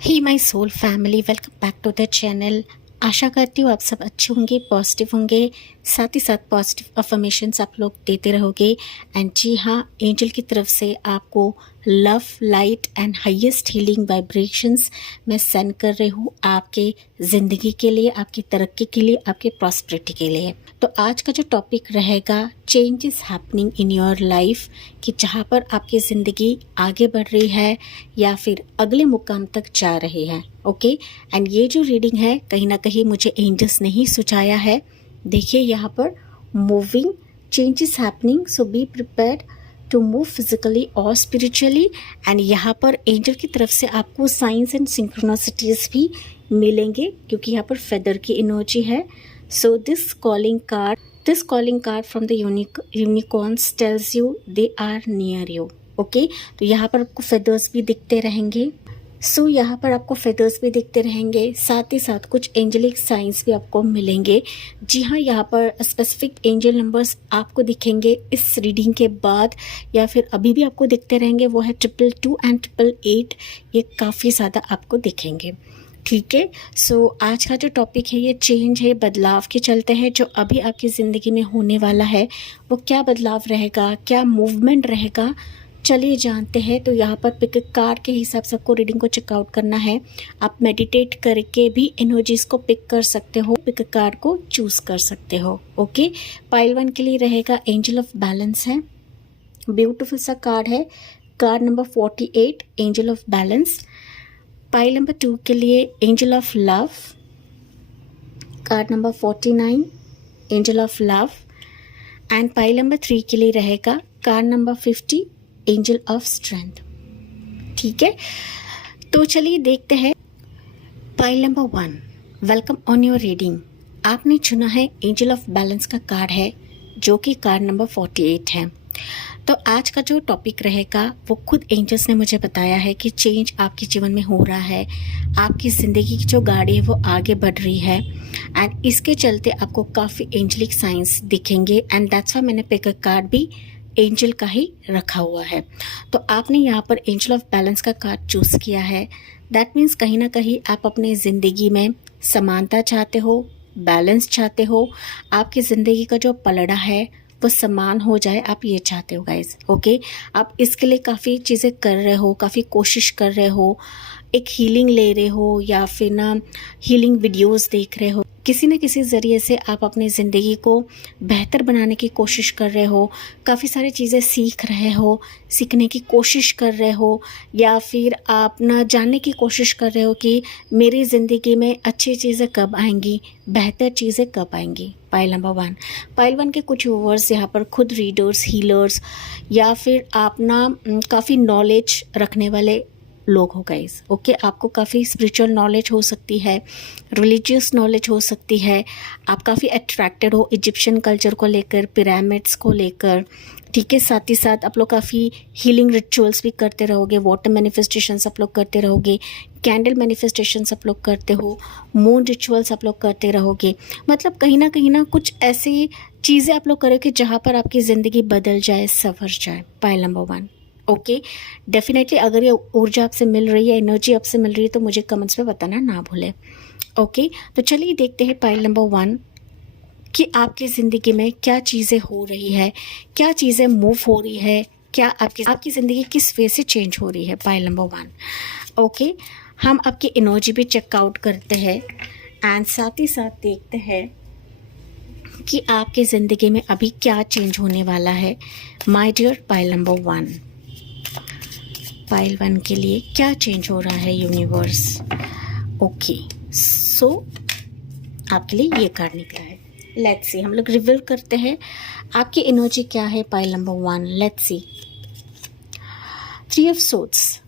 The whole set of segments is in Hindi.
Hey my soul family, welcome back to the channel. आशा करती हूँ आप सब अच्छे होंगे, पॉजिटिव होंगे, साथ ही साथ पॉजिटिव अफर्मेशंस आप लोग देते रहोगे। एंड जी हाँ, एंजल की तरफ से आपको love, light and highest healing vibrations मैं सेंड कर रही हूँ आपके ज़िंदगी के लिए, आपकी तरक्की के लिए, आपकी प्रॉस्पेरिटी के लिए। तो आज का जो टॉपिक रहेगा, change is happening in your life, कि जहाँ पर आपकी ज़िंदगी आगे बढ़ रही है या फिर अगले मुकाम तक जा रही है। ओके, एंड ये जो रीडिंग है कहीं ना कहीं मुझे एंजल्स ने ही सुझाया है। देखिए यहाँ पर moving change is happening, so be prepared to move physically और स्पिरिचुअली। एंड यहाँ पर एंजल की तरफ से आपको साइंस एंड सिंक्रोनिसिटीज भी मिलेंगे, क्योंकि यहाँ पर फेदर की एनर्जी है। So this calling card from the unicorns tells you they are near you. Okay, तो यहाँ पर आपको फेदर्स भी दिखते रहेंगे। यहाँ पर आपको फेदर्स भी दिखते रहेंगे, साथ ही साथ कुछ एंजलिक साइंस भी आपको मिलेंगे। जी हाँ, यहाँ पर स्पेसिफिक एंजल नंबर्स आपको दिखेंगे इस रीडिंग के बाद, या फिर अभी भी आपको दिखते रहेंगे। वो है 222 एंड 888। ये काफ़ी ज़्यादा आपको दिखेंगे। ठीक है, आज का जो टॉपिक है ये चेंज है, बदलाव के चलते हैं जो अभी आपकी ज़िंदगी में होने वाला है। वो क्या बदलाव रहेगा, क्या मूवमेंट रहेगा, चलिए जानते हैं। तो यहाँ पर पिक कार्ड के हिसाब से आपको रीडिंग को चेकआउट करना है। आप मेडिटेट करके भी एनर्जीज को पिक कर सकते हो, पिक कार्ड को चूज कर सकते हो। ओके, पाइल 1 के लिए रहेगा एंजल ऑफ बैलेंस है, ब्यूटीफुल सा कार्ड है। Card number 48 angel of balance. Pile number 2 के लिए angel of love, card number 49 angel of love. And pile number 3 के लिए रहेगा card number 50 angel of strength. ठीक है, तो चलिए देखते हैं। Pile number 1, welcome on your reading. आपने चुना है एंजल ऑफ बैलेंस का कार्ड है, जो कि कार्ड नंबर 48 है। तो आज का जो टॉपिक रहेगा वो खुद एंजल्स ने मुझे बताया है कि चेंज आपके जीवन में हो रहा है, आपकी ज़िंदगी की जो गाड़ी है वो आगे बढ़ रही है। एंड इसके चलते आपको काफ़ी एंजलिक साइंस दिखेंगे। एंड दैट्स वाई मैंने पिक कार्ड भी एंजल का ही रखा हुआ है। तो आपने यहाँ पर एंजल ऑफ बैलेंस का कार्ड चूज़ किया है। दैट मीन्स कहीं ना कहीं आप अपनी ज़िंदगी में समानता चाहते हो, बैलेंस चाहते हो, आपकी ज़िंदगी का जो पलड़ा है वो समान हो जाए, आप ये चाहते हो गाइज। ओके, आप इसके लिए काफ़ी चीज़ें कर रहे हो, काफ़ी कोशिश कर रहे हो, एक हीलिंग ले रहे हो या फिर ना हीलिंग वीडियोस देख रहे हो। किसी न किसी ज़रिए से आप अपनी ज़िंदगी को बेहतर बनाने की कोशिश कर रहे हो, काफ़ी सारी चीज़ें सीख रहे हो, सीखने की कोशिश कर रहे हो, या फिर आप ना जानने की कोशिश कर रहे हो कि मेरी ज़िंदगी में अच्छी चीज़ें कब आएंगी, बेहतर चीज़ें कब आएंगी। पाइल नंबर 1, पाइल 1 के कुछ व्यूअर्स यहाँ पर खुद रीडर्स, हीलर्स, या फिर आप ना काफ़ी नॉलेज रखने वाले लोग हो गाइस। ओके, आपको काफ़ी स्पिरिचुअल नॉलेज हो सकती है, रिलीजियस नॉलेज हो सकती है। आप काफ़ी अट्रैक्टेड हो इजिप्शियन कल्चर को लेकर, पिरामिड्स को लेकर। ठीक है, साथ ही साथ आप लोग काफ़ी हीलिंग रिचुअल्स भी करते रहोगे, वाटर मैनिफेस्टेशंस आप लोग करते रहोगे, कैंडल मैनिफेस्टेशंस आप लोग करते हो, मून रिचुअल्स आप लोग करते रहोगे। मतलब कहीं ना कुछ ऐसी चीज़ें आप लोग करोगे जहाँ पर आपकी ज़िंदगी बदल जाए, संवर जाए। Pile number 1। ओके, डेफिनेटली अगर ये ऊर्जा आपसे मिल रही है, एनर्जी आपसे मिल रही है, तो मुझे कमेंट्स में बताना ना भूलें। ओके, तो चलिए देखते हैं पाइल नंबर 1 कि आपकी ज़िंदगी में क्या चीज़ें हो रही है, क्या चीज़ें मूव हो रही है, क्या आपकी ज़िंदगी किस वे से चेंज हो रही है। Pile number 1। ओके, हम आपकी एनर्जी भी चेकआउट करते हैं एंड साथ ही साथ देखते हैं कि आपकी ज़िंदगी में अभी क्या चेंज होने वाला है। My dear pile number 1, pile 1 के लिए क्या चेंज हो रहा है यूनिवर्स। ओके, सो आपके लिए ये कार्ड निकला है। लेट्स सी, हम लोग रिवील करते हैं आपकी एनर्जी क्या है। Pile number 1, let's see. 3 of swords.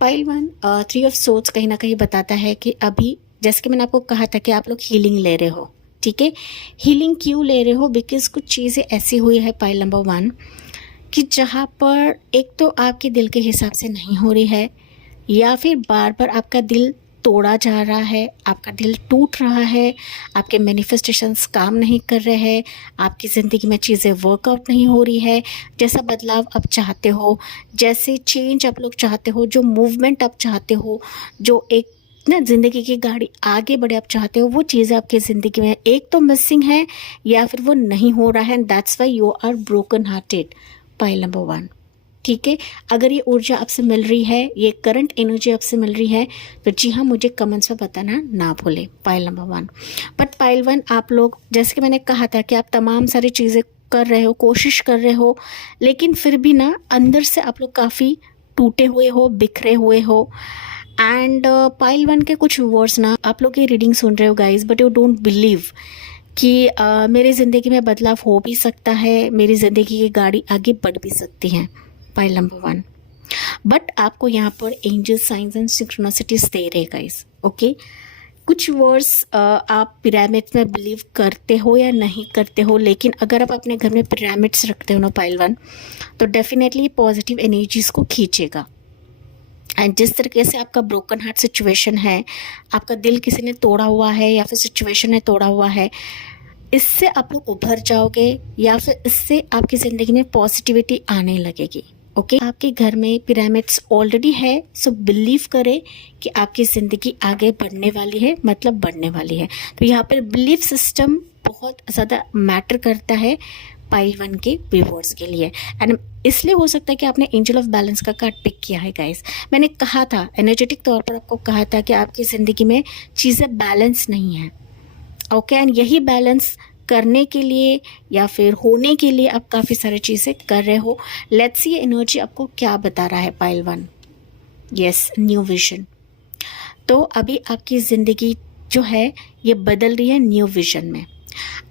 Pile 1 3 of swords कहीं ना कहीं बताता है कि अभी, जैसे कि मैंने आपको कहा था कि आप लोग हीलिंग ले रहे हो। ठीक है, हीलिंग क्यों ले रहे हो? बिकॉज कुछ चीज़ें ऐसी हुई है पाइल नंबर 1 कि जहाँ पर एक तो आपके दिल के हिसाब से नहीं हो रही है, या फिर बार बार आपका दिल तोड़ा जा रहा है, आपका दिल टूट रहा है, आपके मैनिफेस्टेशंस काम नहीं कर रहे हैं, आपकी ज़िंदगी में चीज़ें वर्कआउट नहीं हो रही है, जैसा बदलाव आप चाहते हो, जैसे चेंज आप लोग चाहते हो, जो मूवमेंट आप चाहते हो, जो एक ना ज़िंदगी की गाड़ी आगे बढ़े आप चाहते हो, वो चीज़ें आपकी ज़िंदगी में एक तो मिसिंग है या फिर वो नहीं हो रहा है, and that's why you are broken hearted. Pile number 1, ठीक है। अगर ये ऊर्जा आपसे मिल रही है, ये करंट एनर्जी आपसे मिल रही है, तो जी हाँ, मुझे कमेंट्स में बताना ना भूलें। Pile number 1। बट पाइल 1, आप लोग जैसे कि मैंने कहा था कि आप तमाम सारी चीज़ें कर रहे हो, कोशिश कर रहे हो, लेकिन फिर भी ना अंदर से आप लोग काफ़ी टूटे हुए हो, बिखरे हुए हो। एंड पाइल 1 के कुछ वर्ड्स ना, आप लोग ये रीडिंग सुन रहे हो guys, but you don't believe कि मेरी ज़िंदगी में बदलाव हो भी सकता है, मेरी ज़िंदगी की गाड़ी आगे बढ़ भी सकती है। Pile number 1। बट आपको यहाँ पर एंजल साइंस एंड सिंक्रोनिसिटीज दे रहे गाइस, ओके। कुछ वर्ड्स आप पिरामिड्स में बिलीव करते हो या नहीं करते हो, लेकिन अगर आप अपने घर में पिरामिड्स रखते हो ना पाइल 1, तो डेफिनेटली पॉजिटिव एनर्जीज को खींचेगा। एंड जिस तरीके से आपका ब्रोकन हार्ट सिचुएशन है, आपका दिल किसी ने तोड़ा हुआ है या फिर सिचुएशन ने तोड़ा हुआ है, इससे आप लोग उभर जाओगे या फिर इससे आपकी ज़िंदगी में पॉजिटिविटी आने लगेगी, ओके। आपके घर में पिरामिड्स ऑलरेडी है, सो बिलीव करें कि आपकी ज़िंदगी आगे बढ़ने वाली है, मतलब बढ़ने वाली है। तो यहाँ पर बिलीफ सिस्टम बहुत ज़्यादा मैटर करता है पाइल 1 के व्यूअर्स के लिए। एंड इसलिए हो सकता है कि आपने एंजल ऑफ बैलेंस का कार्ड पिक किया है गाइस। मैंने कहा था, एनर्जेटिक तौर पर आपको कहा था कि आपकी ज़िंदगी में चीज़ें बैलेंस नहीं है, ओके। एंड यही बैलेंस करने के लिए या फिर होने के लिए आप काफ़ी सारी चीज़ें कर रहे हो। लेट्स सी ये एनर्जी आपको क्या बता रहा है पाइल 1। Yes, new vision. तो अभी आपकी ज़िंदगी जो है ये बदल रही है न्यू विजन में।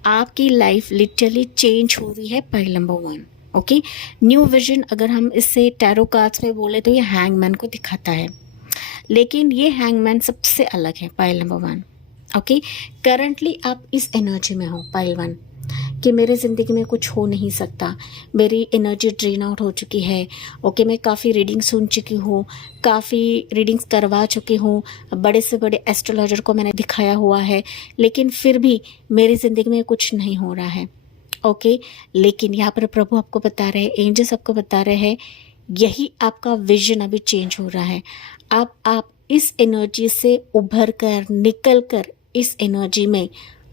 आपकी लाइफ लिटरली चेंज हो रही है pile number 1, okay. New vision अगर हम इससे टैरो कार्ड्स में बोले तो ये हैंगमैन को दिखाता है, लेकिन ये हैंगमैन सबसे अलग है पाइल नंबर 1, ओके। करंटली आप इस एनर्जी में हो पाइल 1 कि मेरे ज़िंदगी में कुछ हो नहीं सकता, मेरी एनर्जी ड्रेन आउट हो चुकी है, ओके। मैं काफ़ी रीडिंग सुन चुकी हूँ, काफ़ी रीडिंग्स करवा चुकी हूँ, बड़े से बड़े एस्ट्रोलॉजर को मैंने दिखाया हुआ है, लेकिन फिर भी मेरी ज़िंदगी में कुछ नहीं हो रहा है, ओके। लेकिन यहाँ पर प्रभु आपको बता रहे हैं, एंजल्स आपको बता रहे हैं, यही आपका विजन अभी चेंज हो रहा है। अब आप इस एनर्जी से उभर कर, निकल कर इस एनर्जी में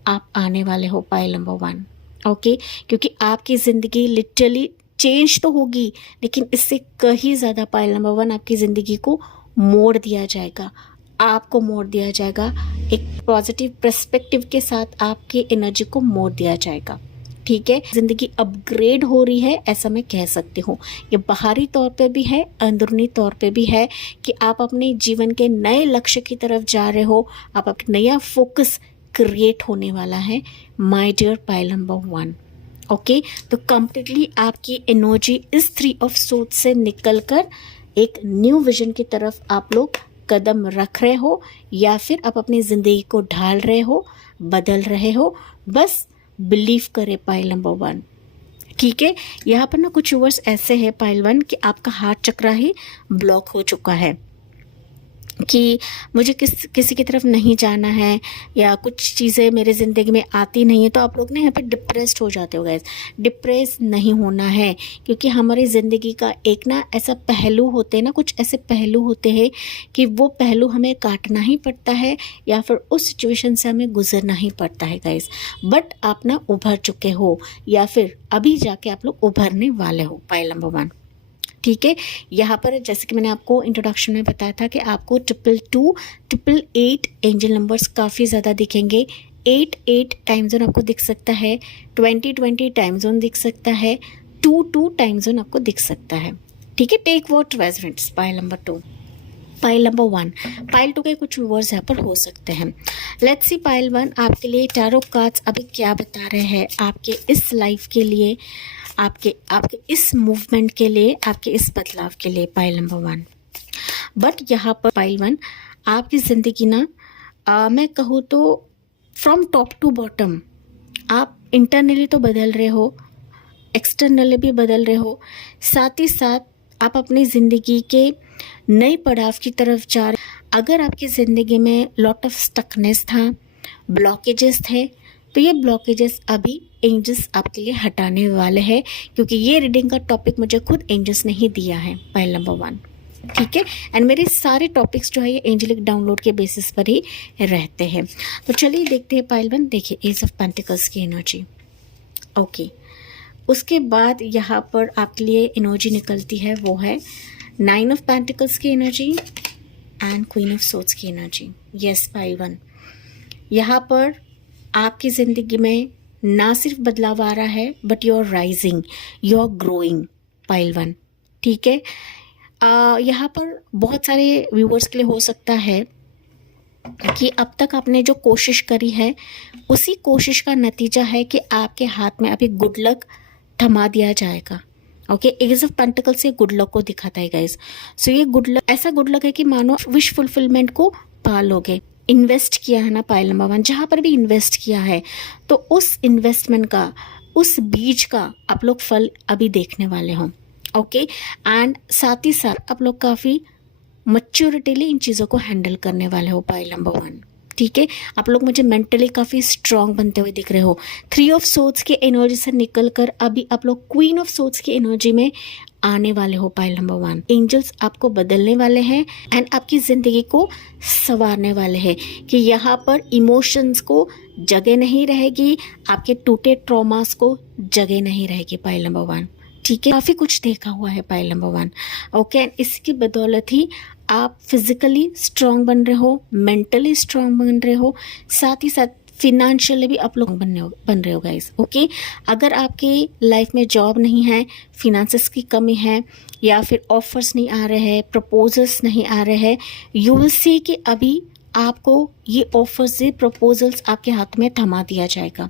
आप आने वाले हो पाइल नंबर 1, ओके। क्योंकि आपकी ज़िंदगी लिटरली चेंज तो होगी, लेकिन इससे कहीं ज़्यादा पाइल नंबर 1 आपकी ज़िंदगी को मोड़ दिया जाएगा, आपको मोड़ दिया जाएगा। एक पॉजिटिव पर्सपेक्टिव के साथ आपकी एनर्जी को मोड़ दिया जाएगा, ठीक है। ज़िंदगी अपग्रेड हो रही है, ऐसा मैं कह सकती हूँ। ये बाहरी तौर पे भी है, अंदरूनी तौर पे भी है कि आप अपने जीवन के नए लक्ष्य की तरफ जा रहे हो, आप अपना नया फोकस क्रिएट होने वाला है my dear pile number 1, okay. तो कंप्लीटली आपकी एनर्जी इस 3 ऑफ सोर्ड्स से निकलकर एक न्यू विजन की तरफ आप लोग कदम रख रहे हो, या फिर आप अपनी ज़िंदगी को ढाल रहे हो, बदल रहे हो। बस बिलीव करें पाइल नंबर 1, ठीक है। यहाँ पर ना कुछ वर्ड्स ऐसे हैं पाइल 1 कि आपका हार्ट चक्र ही ब्लॉक हो चुका है, कि मुझे किसी की तरफ नहीं जाना है, या कुछ चीज़ें मेरे ज़िंदगी में आती नहीं है, तो आप लोग ना यहाँ पे डिप्रेस्ड हो जाते हो गाइस। डिप्रेस नहीं होना है, क्योंकि हमारी ज़िंदगी का एक ना ऐसा पहलू होते हैं ना, कुछ ऐसे पहलू होते हैं कि वो पहलू हमें काटना ही पड़ता है, या फिर उस सिचुएशन से हमें गुजरना ही पड़ता है गाइस। बट आप ना उभर चुके हो, या फिर अभी जाके आप लोग उभरने वाले हो पाइल नंबर 1, ठीक है। यहाँ पर जैसे कि मैंने आपको इंट्रोडक्शन में बताया था कि आपको 222, 888 एंजल नंबर्स काफ़ी ज़्यादा दिखेंगे। 88 टाइम जोन आपको दिख सकता है, 2020 टाइम जोन दिख सकता है, 22 टाइम जोन आपको दिख सकता है, ठीक है। Take what resonates pile number 2। Pile number 1, pile 2 के कुछ व्यूअर्स यहाँ पर हो सकते हैं। लेट्स सी पाइल 1 आपके लिए टैरो कार्ड्स अभी क्या बता रहे हैं आपके इस लाइफ के लिए, आपके इस मूवमेंट के लिए, आपके इस बदलाव के लिए पाइल नंबर 1। बट यहाँ पर पाइल 1 आपकी ज़िंदगी ना मैं कहूँ तो फ्रॉम टॉप टू बॉटम आप इंटरनली तो बदल रहे हो, एक्सटर्नली भी बदल रहे हो, साथ ही साथ आप अपनी ज़िंदगी के नए पड़ाव की तरफ जा रहे। अगर आपकी ज़िंदगी में लॉट ऑफ स्टकनेस था, ब्लॉकेजेस थे, तो ये ब्लॉकेजेस अभी एंजल्स आपके लिए हटाने वाले हैं, क्योंकि ये रीडिंग का टॉपिक मुझे खुद एंजल्स ने ही दिया है, पाइल नंबर 1। ठीक है, एंड मेरे सारे टॉपिक्स जो है ये एंजेलिक डाउनलोड के बेसिस पर ही रहते हैं। तो चलिए देखते हैं पाइल 1। देखिए, एज ऑफ पेंटिकल्स की एनर्जी। ओके, उसके बाद यहाँ पर आपके लिए एनर्जी निकलती है, वो है 9 ऑफ पेंटिकल्स की energy and queen of swords की एनर्जी। यस पाइल 1, यहाँ पर आपकी ज़िंदगी में ना सिर्फ बदलाव आ रहा है, but you are rising, you are growing pile 1। ठीक है, यहाँ पर बहुत सारे व्यूअर्स के लिए हो सकता है कि अब तक आपने जो कोशिश करी है उसी कोशिश का नतीजा है कि आपके हाथ में अभी गुड लक थमा दिया जाएगा। ओके, एज ऑफ पेंटिकल से गुड लक को दिखाता है गाइस। सो ये गुड लक, ऐसा गुड लक है कि मानो विश फुलफिलमेंट को पालोगे। इन्वेस्ट किया है ना पाइल नंबर 1, जहाँ पर भी इन्वेस्ट किया है तो उस इन्वेस्टमेंट का, उस बीज का आप लोग फल अभी देखने वाले हों। ओके, एंड साथ ही साथ आप लोग काफ़ी मैच्योरिटीली इन चीज़ों को हैंडल करने वाले हो पाइल नंबर 1। ठीक है, आप लोग मुझे मेंटली काफ़ी स्ट्रांग बनते हुए दिख रहे हो। 3 ऑफ सोर्ड्स की एनर्जी से निकल कर अभी आप लोग क्वीन ऑफ सोर्ड्स की एनर्जी में आने वाले हो पाइल नंबर 1। एंजल्स आपको बदलने वाले हैं एंड आपकी ज़िंदगी को संवारने वाले हैं कि यहाँ पर इमोशंस को जगह नहीं रहेगी, आपके टूटे ट्रॉमास को जगह नहीं रहेगी पाइल नंबर 1। ठीक है, काफ़ी कुछ देखा हुआ है पाइल नंबर 1। ओके, इसकी बदौलत ही आप फिजिकली स्ट्रांग बन रहे हो, मेंटली स्ट्रांग बन रहे हो, साथ ही साथ फिनेंशियली भी आप लोग बन रहे हो गाइस। ओके, अगर आपकी लाइफ में जॉब नहीं है, फिनेंसेस की कमी है, या फिर ऑफर्स नहीं आ रहे हैं, प्रपोजल्स नहीं आ रहे हैं, यू विल सी कि अभी आपको ये ऑफर्स, ये प्रपोजल्स आपके हाथ में थमा दिया जाएगा।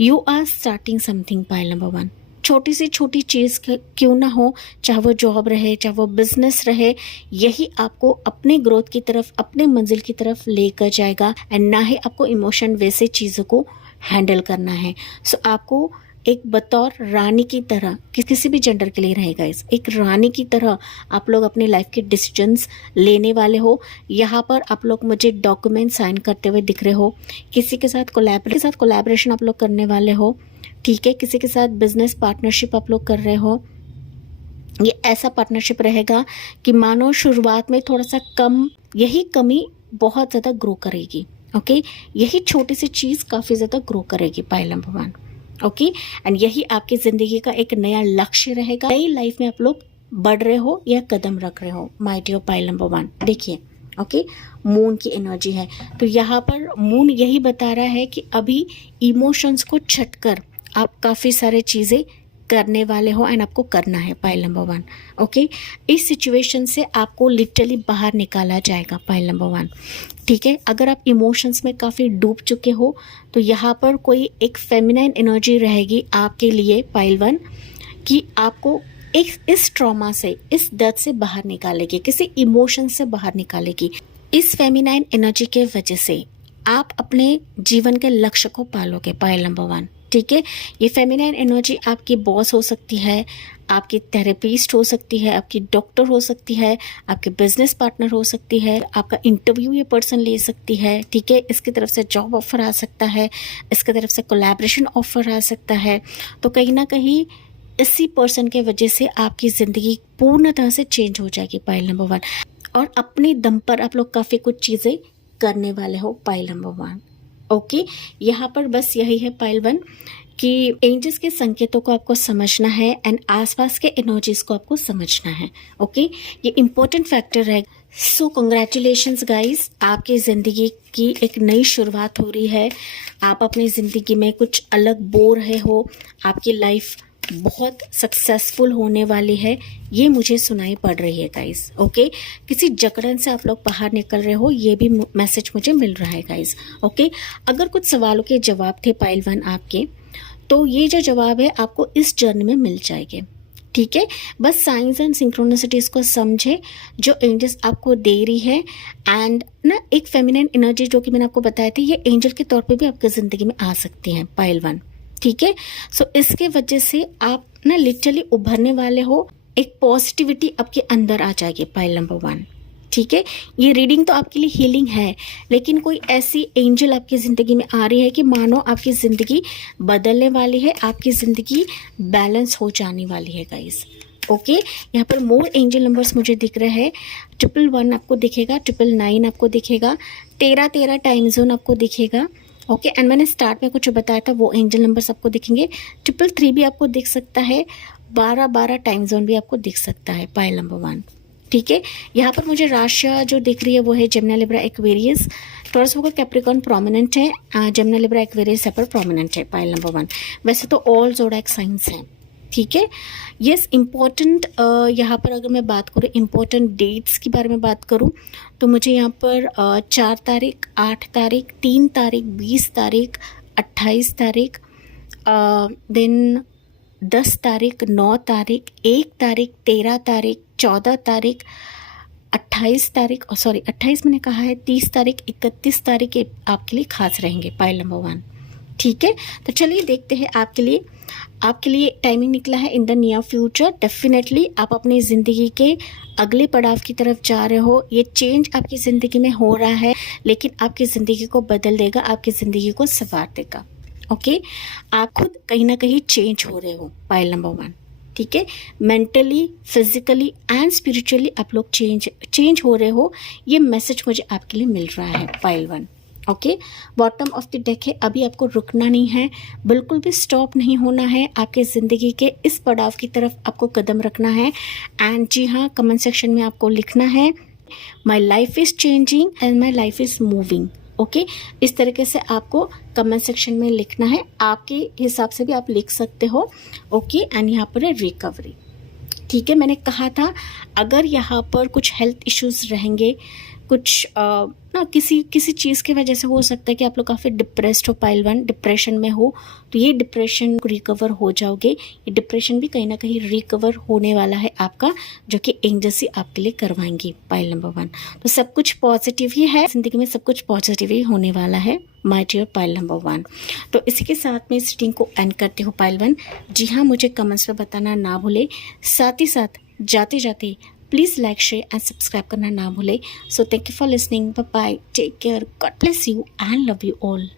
You are starting something pile number 1। छोटी सी छोटी चीज़ क्यों ना हो, चाहे वो जॉब रहे, चाहे वो बिजनेस रहे, यही आपको अपने ग्रोथ की तरफ, अपने मंजिल की तरफ लेकर जाएगा एंड ना ही आपको इमोशन वैसे चीज़ों को हैंडल करना है। सो आपको एक बतौर रानी की तरह, किसी भी जेंडर के लिए रहेगा इस, एक रानी की तरह आप लोग अपनी लाइफ के डिसीजंस लेने वाले हो। यहाँ पर आप लोग मुझे डॉक्यूमेंट साइन करते हुए दिख रहे हो, किसी के साथ कोलैबोरेशन आप लोग करने वाले हो। ठीक है, किसी के साथ बिजनेस पार्टनरशिप आप लोग कर रहे हो। ये ऐसा पार्टनरशिप रहेगा कि मानो शुरुआत में थोड़ा सा कम, यही कमी बहुत ज़्यादा ग्रो करेगी। ओके, यही छोटी सी चीज़ काफ़ी ज़्यादा ग्रो करेगी पाइल नंबर 1। ओके, एंड यही आपकी ज़िंदगी का एक नया लक्ष्य रहेगा। नई लाइफ में आप लोग बढ़ रहे हो या कदम रख रहे हो माय डियर पाइल नंबर 1। देखिए, ओके, मून की एनर्जी है, तो यहाँ पर मून यही बता रहा है कि अभी इमोशंस को छटकर आप काफ़ी सारे चीज़ें करने वाले हो एंड आपको करना है पाइल नंबर 1। ओके, इस सिचुएशन से आपको लिटरली बाहर निकाला जाएगा पाइल नंबर 1। ठीक है, अगर आप इमोशंस में काफ़ी डूब चुके हो तो यहाँ पर कोई एक फेमिनाइन एनर्जी रहेगी आपके लिए पाइल 1, कि आपको इस ट्रॉमा से, इस दर्द से बाहर निकालेगी, किसी इमोशन से बाहर निकालेगी। इस फेमिनाइन एनर्जी के वजह से आप अपने जीवन के लक्ष्य को पालोगे पाइल नंबर 1। ठीक है, ये फेमिनाइन एनर्जी आपकी बॉस हो सकती है, आपकी थेरेपिस्ट हो सकती है, आपकी डॉक्टर हो सकती है, आपके बिजनेस पार्टनर हो सकती है, आपका इंटरव्यू ये पर्सन ले सकती है। ठीक है, इसकी तरफ से जॉब ऑफर आ सकता है, इसकी तरफ से कोलैबोरेशन ऑफर आ सकता है। तो कहीं ना कहीं इसी पर्सन के वजह से आपकी ज़िंदगी पूर्ण तरह से चेंज हो जाएगी पाइल नंबर 1, और अपने दम पर आप लोग काफ़ी कुछ चीज़ें करने वाले हो पाइल नंबर 1। ओके, यहाँ पर बस यही है पाइल 1 कि एंजल्स के संकेतों को आपको समझना है एंड आसपास के एनर्जीज को आपको समझना है। ओके, ये इम्पोर्टेंट फैक्टर है। सो कंग्रेचुलेशंस गाइस, आपकी ज़िंदगी की एक नई शुरुआत हो रही है। आप अपनी ज़िंदगी में कुछ अलग बो रहे हो, आपकी लाइफ बहुत सक्सेसफुल होने वाली है, ये मुझे सुनाई पड़ रही है गाइस। ओके, किसी जकड़न से आप लोग बाहर निकल रहे हो, ये भी मैसेज मुझे मिल रहा है गाइस। ओके, अगर कुछ सवालों के जवाब थे पाइल 1 आपके, तो ये जो जवाब है आपको इस जर्नी में मिल जाएंगे। ठीक है, बस साइंस एंड सिंक्रोनिसिटीज को समझे जो एंजल्स आपको दे रही है। एंड ना एक फेमिनाइन एनर्जी जो कि मैंने आपको बताया थी, ये एंजल के तौर पे भी आपकी ज़िंदगी में आ सकती है पाइल 1। ठीक है, सो इसके वजह से आप ना लिटरली उभरने वाले हो, एक पॉजिटिविटी आपके अंदर आ जाएगी पाइल नंबर 1। ठीक है, ये रीडिंग तो आपके लिए हीलिंग है, लेकिन कोई ऐसी एंजल आपकी ज़िंदगी में आ रही है कि मानो आपकी ज़िंदगी बदलने वाली है, आपकी ज़िंदगी बैलेंस हो जाने वाली है गाइस। ओके, यहाँ पर मोर एंजल नंबर्स मुझे दिख रहे हैं। 111 आपको दिखेगा, 999 आपको दिखेगा, 13 टाइम जोन आपको दिखेगा। ओके, एंड मैंने स्टार्ट में कुछ बताया था वो एंजल नंबर्स आपको दिखेंगे। 333 भी आपको दिख सकता है, 12 टाइम जोन भी आपको दिख सकता है, पाइल नंबर 1। ठीक है, यहाँ पर मुझे राशियाँ जो दिख रही है वो है जेमिनी, लिब्रा, एक्वेरियस, टॉरस, वर्गो, कैप्रिकॉर्न प्रोमिनेंट है, जेमिनी, लिब्रा, एक्वेरियस यहाँ पर प्रोमिनेंट है, पाइल नंबर 1। वैसे तो ऑल ज़ोडिएक साइंस हैं। ठीक है, यस, इम्पॉर्टेंट यहाँ पर अगर मैं बात करूँ इम्पॉर्टेंट डेट्स के बारे में बात करूँ तो मुझे यहाँ पर 4 तारीख, 8 तारीख, 3 तारीख, 20 तारीख, 28 तारीख, देन 10 तारीख, 9 तारीख, 1 तारीख, 13 तारीख, 14 तारीख, 28 तारीख, सॉरी 28 मैंने कहा है, 30 तारीख, 31 तारीख ये आपके लिए खास रहेंगे, पाइल नंबर 1। ठीक है, तो चलिए देखते हैं आपके लिए टाइमिंग निकला है in the near future. Definitely आप अपनी ज़िंदगी के अगले पड़ाव की तरफ जा रहे हो। ये चेंज आपकी ज़िंदगी में हो रहा है, लेकिन आपकी ज़िंदगी को बदल देगा, आपकी ज़िंदगी को संवार देगा। ओके, आप खुद कहीं ना कहीं चेंज हो रहे हो, पाइल नंबर 1। ठीक है, मेंटली, फिजिकली एंड स्पिरिचुअली आप लोग चेंज हो रहे हो, ये मैसेज मुझे आपके लिए मिल रहा है, pile 1। Okay, bottom of the deck है, अभी आपको रुकना नहीं है, बिल्कुल भी स्टॉप नहीं होना है, आपके ज़िंदगी के इस पड़ाव की तरफ आपको कदम रखना है। एंड जी हाँ, कमेंट सेक्शन में आपको लिखना है my life is changing and my life is moving. Okay, इस तरीके से आपको कमेंट सेक्शन में लिखना है, आपके हिसाब से भी आप लिख सकते हो। ओके, एंड यहाँ पर है रिकवरी। ठीक है, मैंने कहा था अगर यहाँ पर कुछ हेल्थ इश्यूज रहेंगे, कुछ ना किसी चीज़ की वजह से हो सकता है कि आप लोग काफ़ी डिप्रेस्ड हो, पाइल 1 डिप्रेशन में हो, तो ये डिप्रेशन रिकवर हो जाओगे। ये डिप्रेशन भी कहीं ना कहीं रिकवर होने वाला है आपका, जो कि एंजल्स ही आपके लिए करवाएंगी, पाइल नंबर 1। तो सब कुछ पॉजिटिव ही है, ज़िंदगी में सब कुछ पॉजिटिव ही होने वाला है, माय डियर पाइल नंबर 1। तो इसी के साथ में इस रीडिंग को एंड करती हूँ, पाइल 1। जी हाँ, मुझे कमेंट्स में बताना ना भूले, साथ ही साथ जाते जाते please like, share and subscribe करना ना भूले। So thank you for listening, bye bye, take care, God bless you and love you all.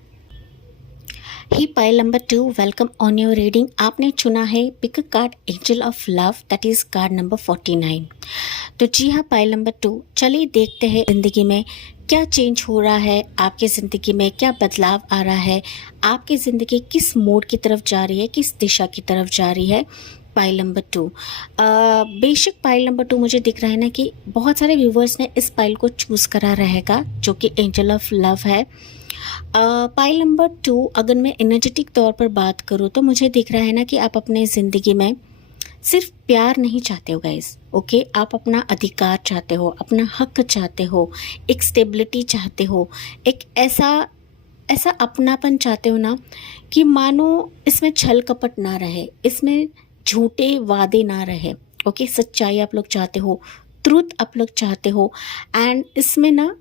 Hi pile number 2, welcome on your reading. आपने चुना है pick a card angel of love, that is card number 49। तो जी हाँ, पाइल नंबर 2, चलिए देखते हैं ज़िंदगी में क्या चेंज हो रहा है, आपकी ज़िंदगी में क्या बदलाव आ रहा है, आपकी ज़िंदगी किस मोड की तरफ जा रही है, किस दिशा की तरफ जा रही है। पाइल नंबर 2, बेशक पाइल नंबर 2 मुझे दिख रहा है ना कि बहुत सारे व्यूवर्स ने इस पाइल को चूज़ करा रहेगा, जो कि एंजल ऑफ लव है। पाइल नंबर 2, अगर मैं एनर्जेटिक तौर पर बात करूँ तो मुझे दिख रहा है ना कि आप अपने ज़िंदगी में सिर्फ प्यार नहीं चाहते हो गाइस। ओके, आप अपना अधिकार चाहते हो, अपना हक चाहते हो, एक स्टेबिलिटी चाहते हो, एक ऐसा अपनापन चाहते हो ना कि मानो इसमें छल कपट ना रहे, इसमें झूठे वादे ना रहे। ओके, सच्चाई आप लोग चाहते हो, ट्रूथ आप लोग चाहते हो, एंड इसमें ना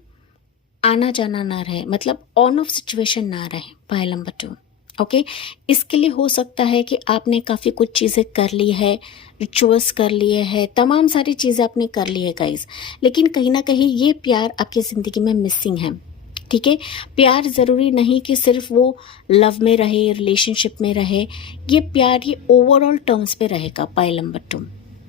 आना जाना ना रहे, मतलब ऑन ऑफ सिचुएशन ना रहे, पाइल नंबर 2। ओके, इसके लिए हो सकता है कि आपने काफ़ी कुछ चीज़ें कर ली है, रिचुअल्स कर लिए हैं, तमाम सारी चीज़ें आपने कर ली है गाइस, लेकिन कहीं ना कहीं ये प्यार आपकी ज़िंदगी में मिसिंग है। ठीक है, प्यार ज़रूरी नहीं कि सिर्फ वो लव में रहे, रिलेशनशिप में रहे, ये प्यार ये ओवरऑल टर्म्स पे रहेगा, पाइल नंबर 2।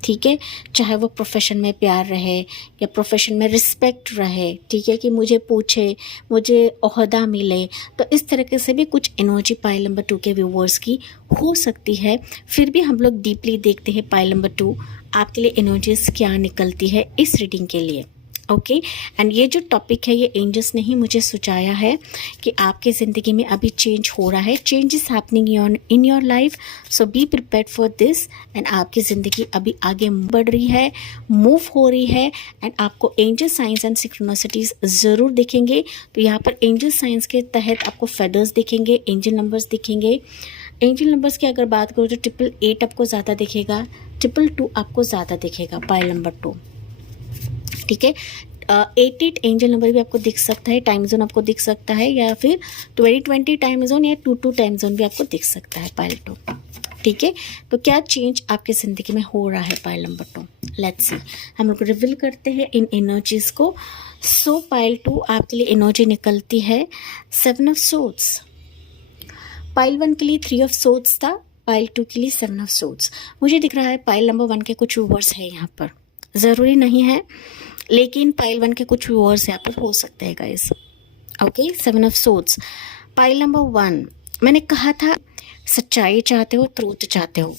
ठीक है, चाहे वो प्रोफेशन में प्यार रहे या प्रोफेशन में रिस्पेक्ट रहे, ठीक है, कि मुझे पूछे, मुझे ओहदा मिले, तो इस तरीके से भी कुछ एनर्जी पाइल नंबर 2 के व्यूवर्स की हो सकती है। फिर भी हम लोग डीपली देखते हैं पाइल नंबर 2 आपके लिए एनर्जीज क्या निकलती है इस रीडिंग के लिए। ओके, एंड ये जो टॉपिक है ये एंजल्स ने ही मुझे सुझाया है कि आपके ज़िंदगी में अभी चेंज हो रहा है, change is happening in your life, so be prepared for this. And आपकी ज़िंदगी अभी आगे बढ़ रही है, मूव हो रही है, एंड आपको एंजल साइंस एंड सिक्रोनिसिटीज़ ज़रूर दिखेंगे। तो यहाँ पर एंजल साइंस के तहत आपको फेदर्स दिखेंगे, एंजल नंबर्स दिखेंगे। एंजल नंबर्स की अगर बात करूँ तो 888 आपको ज़्यादा दिखेगा, 222 आपको ज़्यादा दिखेगा, पाइल नंबर 2। ठीक है, 88 एंजल नंबर भी आपको दिख सकता है, टाइम जोन आपको दिख सकता है, या फिर 2020 टाइम जोन या 22 टाइम जोन भी आपको दिख सकता है, पाइल 2। ठीक है, तो क्या चेंज आपकी ज़िंदगी में हो रहा है, पाइल नंबर 2। लेट्स सी, हम लोग रिवील करते हैं इन एनर्जीज को। सो पाइल 2 आपके लिए एनर्जी निकलती है 7 ऑफ सोर्ड्स। पाइल 1 के लिए 3 ऑफ सोर्ड्स था, पाइल 2 के लिए 7 ऑफ सोर्ड्स। मुझे दिख रहा है पाइल नंबर 1 के कुछ व्यूअर्स है यहाँ पर, ज़रूरी नहीं है लेकिन पाइल 1 के कुछ व्यूअर्स यहाँ पर हो सकते हैं guys. Okay, 7 of swords. Pile number 1, मैंने कहा था सच्चाई चाहते हो, ट्रूथ चाहते हो,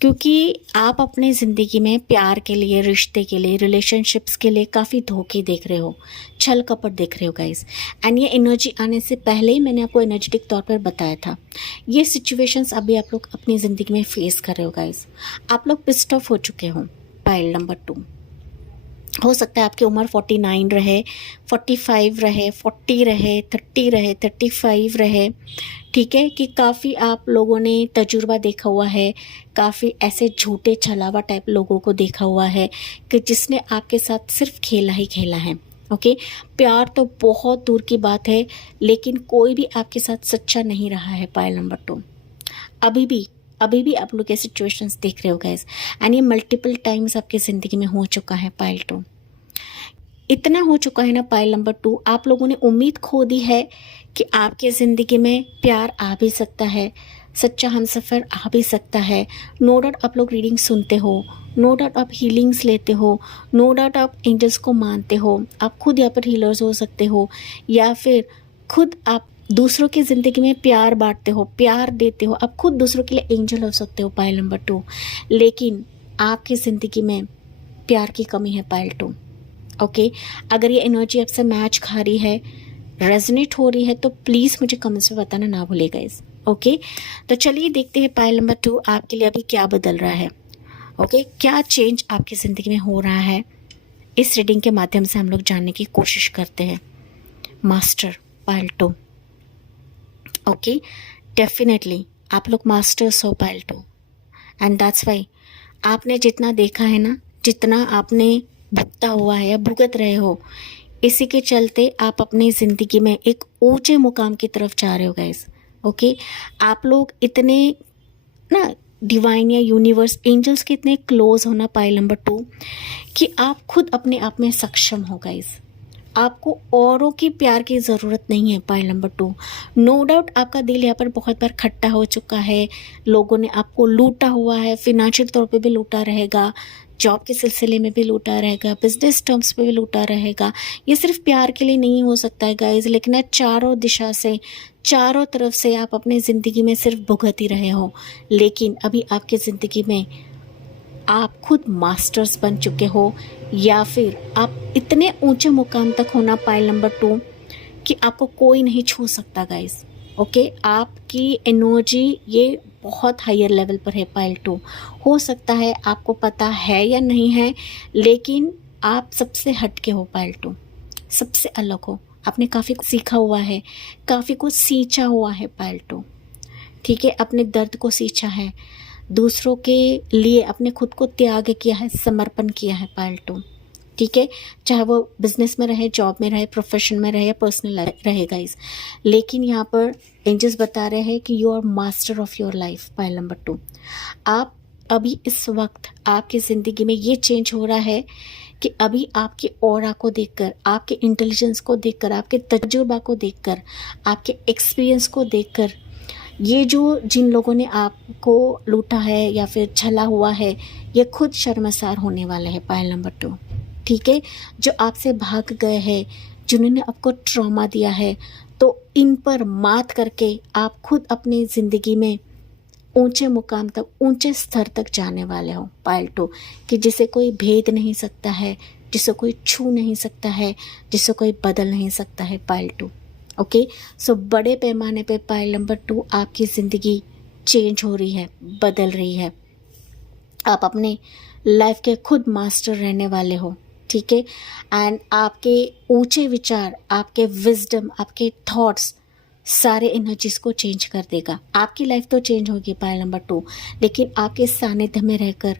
क्योंकि आप अपने ज़िंदगी में प्यार के लिए, रिश्ते के लिए, रिलेशनशिप्स के लिए काफ़ी धोखे देख रहे हो, छल कपट देख रहे हो गाइस। एंड ये एनर्जी आने से पहले ही मैंने आपको एनर्जेटिक तौर पर बताया था, ये सिचुएशंस अभी आप लोग अपनी ज़िंदगी में फेस कर रहे हो गाइस। आप लोग पिस्ड ऑफ हो चुके हो। पाइल नंबर 2, हो सकता है आपकी उम्र 49 रहे, 45 रहे, 40 रहे, 30 रहे, 35 रहे, ठीक है, कि काफ़ी आप लोगों ने तजुर्बा देखा हुआ है, काफ़ी ऐसे झूठे छलावा टाइप लोगों को देखा हुआ है कि जिसने आपके साथ सिर्फ खेला ही खेला है। ओके, प्यार तो बहुत दूर की बात है, लेकिन कोई भी आपके साथ सच्चा नहीं रहा है। पाइल नंबर 2, अभी भी आप लोग ये सिचुएशंस देख रहे हो गाइस, एंड ये मल्टीपल टाइम्स आपकी ज़िंदगी में हो चुका है। पाइल 2 इतना हो चुका है ना, पाइल नंबर 2 आप लोगों ने उम्मीद खो दी है कि आपके ज़िंदगी में प्यार आ भी सकता है, सच्चा हमसफ़र आ भी सकता है। नो डाउट आप लोग रीडिंग सुनते हो, नो डाउट आप हीलिंग्स लेते हो, नो डाउट आप एंजल्स को मानते हो, आप खुद यहाँ पर हीलर्स हो सकते हो, या फिर खुद आप दूसरों की ज़िंदगी में प्यार बांटते हो, प्यार देते हो, आप खुद दूसरों के लिए एंजल हो सकते हो। पाइल नंबर 2, लेकिन आपकी ज़िंदगी में प्यार की कमी है। पाइल 2, ओके, अगर ये एनर्जी आपसे मैच खा रही है, रेजोनेट हो रही है, तो प्लीज़ मुझे कमेंट्स में बताना ना भूलिएगा गाइस। ओके, तो चलिए देखते हैं पाइल नंबर 2 आपके लिए अभी क्या बदल रहा है। ओके, क्या चेंज आपकी ज़िंदगी में हो रहा है, इस रीडिंग के माध्यम से हम लोग जानने की कोशिश करते हैं। Master, pile 2। ओके, डेफिनेटली आप लोग मास्टर्स हो पाइल 2, एंड दैट्स वाई आपने जितना देखा है ना, जितना आपने भुगता हुआ है या भुगत रहे हो, इसी के चलते आप अपनी ज़िंदगी में एक ऊंचे मुकाम की तरफ जा रहे हो गाइस। ओके, आप लोग इतने ना डिवाइन या यूनिवर्स एंजल्स के इतने क्लोज होना, पाइल नंबर 2, कि आप खुद अपने आप में सक्षम हो गाइस। आपको औरों की प्यार की ज़रूरत नहीं है। पाइल नंबर 2, नो डाउट आपका दिल यहाँ पर बहुत बार खट्टा हो चुका है, लोगों ने आपको लूटा हुआ है, फिनेंशियल तौर पे भी लूटा रहेगा, जॉब के सिलसिले में भी लूटा रहेगा, बिजनेस टर्म्स पे भी लूटा रहेगा। ये सिर्फ प्यार के लिए नहीं हो सकता है गाइज, लेकिन ये चारों दिशा से, चारों तरफ से आप अपनी ज़िंदगी में सिर्फ भुगत ही रहे हो। लेकिन अभी आपकी ज़िंदगी में आप खुद मास्टर्स बन चुके हो, या फिर आप इतने ऊंचे मुकाम तक होना, पाइल नंबर 2, कि आपको कोई नहीं छू सकता गाइस। ओके, आपकी एनर्जी ये बहुत हायर लेवल पर है। पाइल 2, हो सकता है आपको पता है या नहीं है, लेकिन आप सबसे हटके हो। पाइल 2, सबसे अलग हो, आपने काफ़ी कुछ सीखा हुआ है, काफ़ी कुछ सींचा हुआ है। पाइल 2, ठीक है, अपने दर्द को सींचा है, दूसरों के लिए अपने खुद को त्याग किया है, समर्पण किया है। पाइल 2, ठीक है, चाहे वो बिजनेस में रहे, जॉब में रहे, प्रोफेशन में रहे या पर्सनल रहे गाइस, लेकिन यहाँ पर एंजल्स बता रहे हैं कि you are master of your life. Pile number 2, आप अभी इस वक्त आपकी ज़िंदगी में ये चेंज हो रहा है कि अभी आपकी ऑरा को देखकर, आपके इंटेलिजेंस को देखकर, आपके तजुर्बा को देखकर, आपके एक्सपीरियंस को देखकर, ये जो जिन लोगों ने आपको लूटा है या फिर छला हुआ है, ये खुद शर्मसार होने वाले हैं। पाइल नंबर 2, ठीक है, जो आपसे भाग गए हैं, जिन्होंने आपको ट्रॉमा दिया है, तो इन पर मात करके आप खुद अपनी ज़िंदगी में ऊंचे मुकाम तक, ऊंचे स्तर तक जाने वाले हो। पाइल 2, कि जिसे कोई भेद नहीं सकता है, जिसे कोई छू नहीं सकता है, जिसे कोई बदल नहीं सकता है। पाइल 2, ओके, सो बड़े पैमाने पे पाइल नंबर 2 आपकी ज़िंदगी चेंज हो रही है, बदल रही है। आप अपने लाइफ के खुद मास्टर रहने वाले हो, ठीक है, एंड आपके ऊंचे विचार, आपके विजडम, आपके थॉट्स सारे एनर्जीज को चेंज कर देगा। आपकी लाइफ तो चेंज होगी पाइल नंबर 2, लेकिन आपके सानिध्य में रहकर,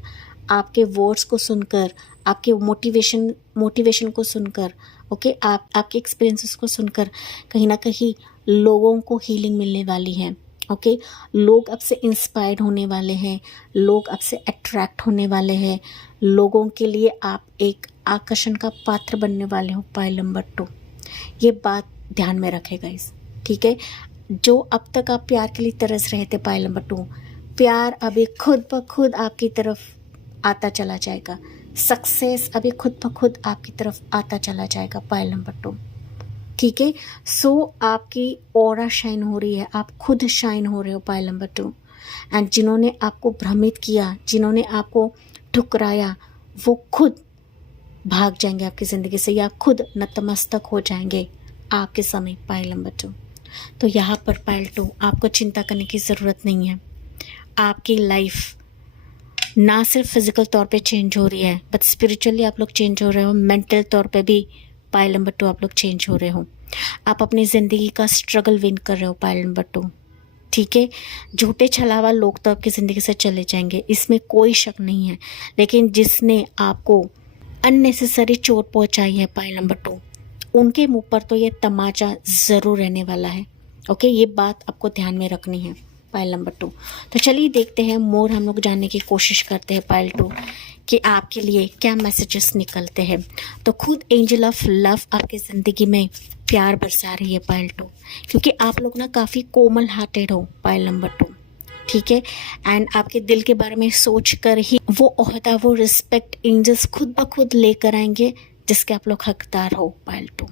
आपके वर्ड्स को सुनकर, आपके मोटिवेशन को सुनकर, ओके, आपके एक्सपीरियंसेस को सुनकर कहीं ना कहीं लोगों को हीलिंग मिलने वाली है, ओके, लोग आपसे इंस्पायर्ड होने वाले हैं, लोग आपसे अट्रैक्ट होने वाले हैं, लोगों के लिए आप एक आकर्षण का पात्र बनने वाले हो। पाइल नंबर 2, ये बात ध्यान में रखेगा इस, ठीक है। जो अब तक आप प्यार के लिए तरस रहे थे, पाइल नंबर 2, प्यार अभी खुद ब खुद आपकी तरफ आता चला जाएगा। सक्सेस अभी खुद ब खुद आपकी तरफ आता चला जाएगा, पाइल नंबर 2, ठीक है। सो आपकी ऑरा शाइन हो रही है, आप खुद शाइन हो रहे हो, पाइल नंबर 2। एंड जिन्होंने आपको भ्रमित किया, जिन्होंने आपको ठुकराया, वो खुद भाग जाएंगे आपकी ज़िंदगी से, या खुद नतमस्तक हो जाएंगे आपके समय, पाइल नंबर 2। तो यहाँ पर पाइल 2, आपको चिंता करने की ज़रूरत नहीं है। आपकी लाइफ ना सिर्फ फिजिकल तौर पे चेंज हो रही है, बट स्पिरिचुअली आप लोग चेंज हो रहे हो, मेंटल तौर पे भी पाइल नंबर 2 आप लोग चेंज हो रहे हो। आप अपनी ज़िंदगी का स्ट्रगल विन कर रहे हो, पाइल नंबर 2, ठीक है। झूठे छलावा लोग तो आपकी ज़िंदगी से चले जाएंगे, इसमें कोई शक नहीं है, लेकिन जिसने आपको अननेसेसरी चोट पहुंचाई है, पाइल नंबर 2, उनके मुंह पर तो ये तमाचा ज़रूर रहने वाला है। ओके, ये बात आपको ध्यान में रखनी है, पाइल नंबर 2। तो चलिए देखते हैं, मोर हम लोग जानने की कोशिश करते हैं पाइल 2 कि आपके लिए क्या मैसेजेस निकलते हैं। तो खुद एंजल ऑफ लव आपकी ज़िंदगी में प्यार बरसा रही है, पाइल 2, क्योंकि आप लोग ना काफ़ी कोमल हार्टेड हो, पाइल नंबर 2, ठीक है। एंड आपके दिल के बारे में सोच कर ही वो ओहदा, वो रिस्पेक्ट एंजल्स खुद ब खुद लेकर आएंगे जिसके आप लोग हकदार हो, पाइल 2,